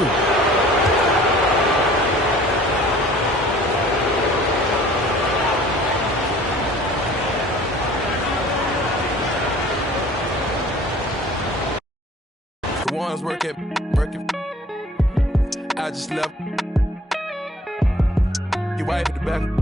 I just left. Your wife at the back.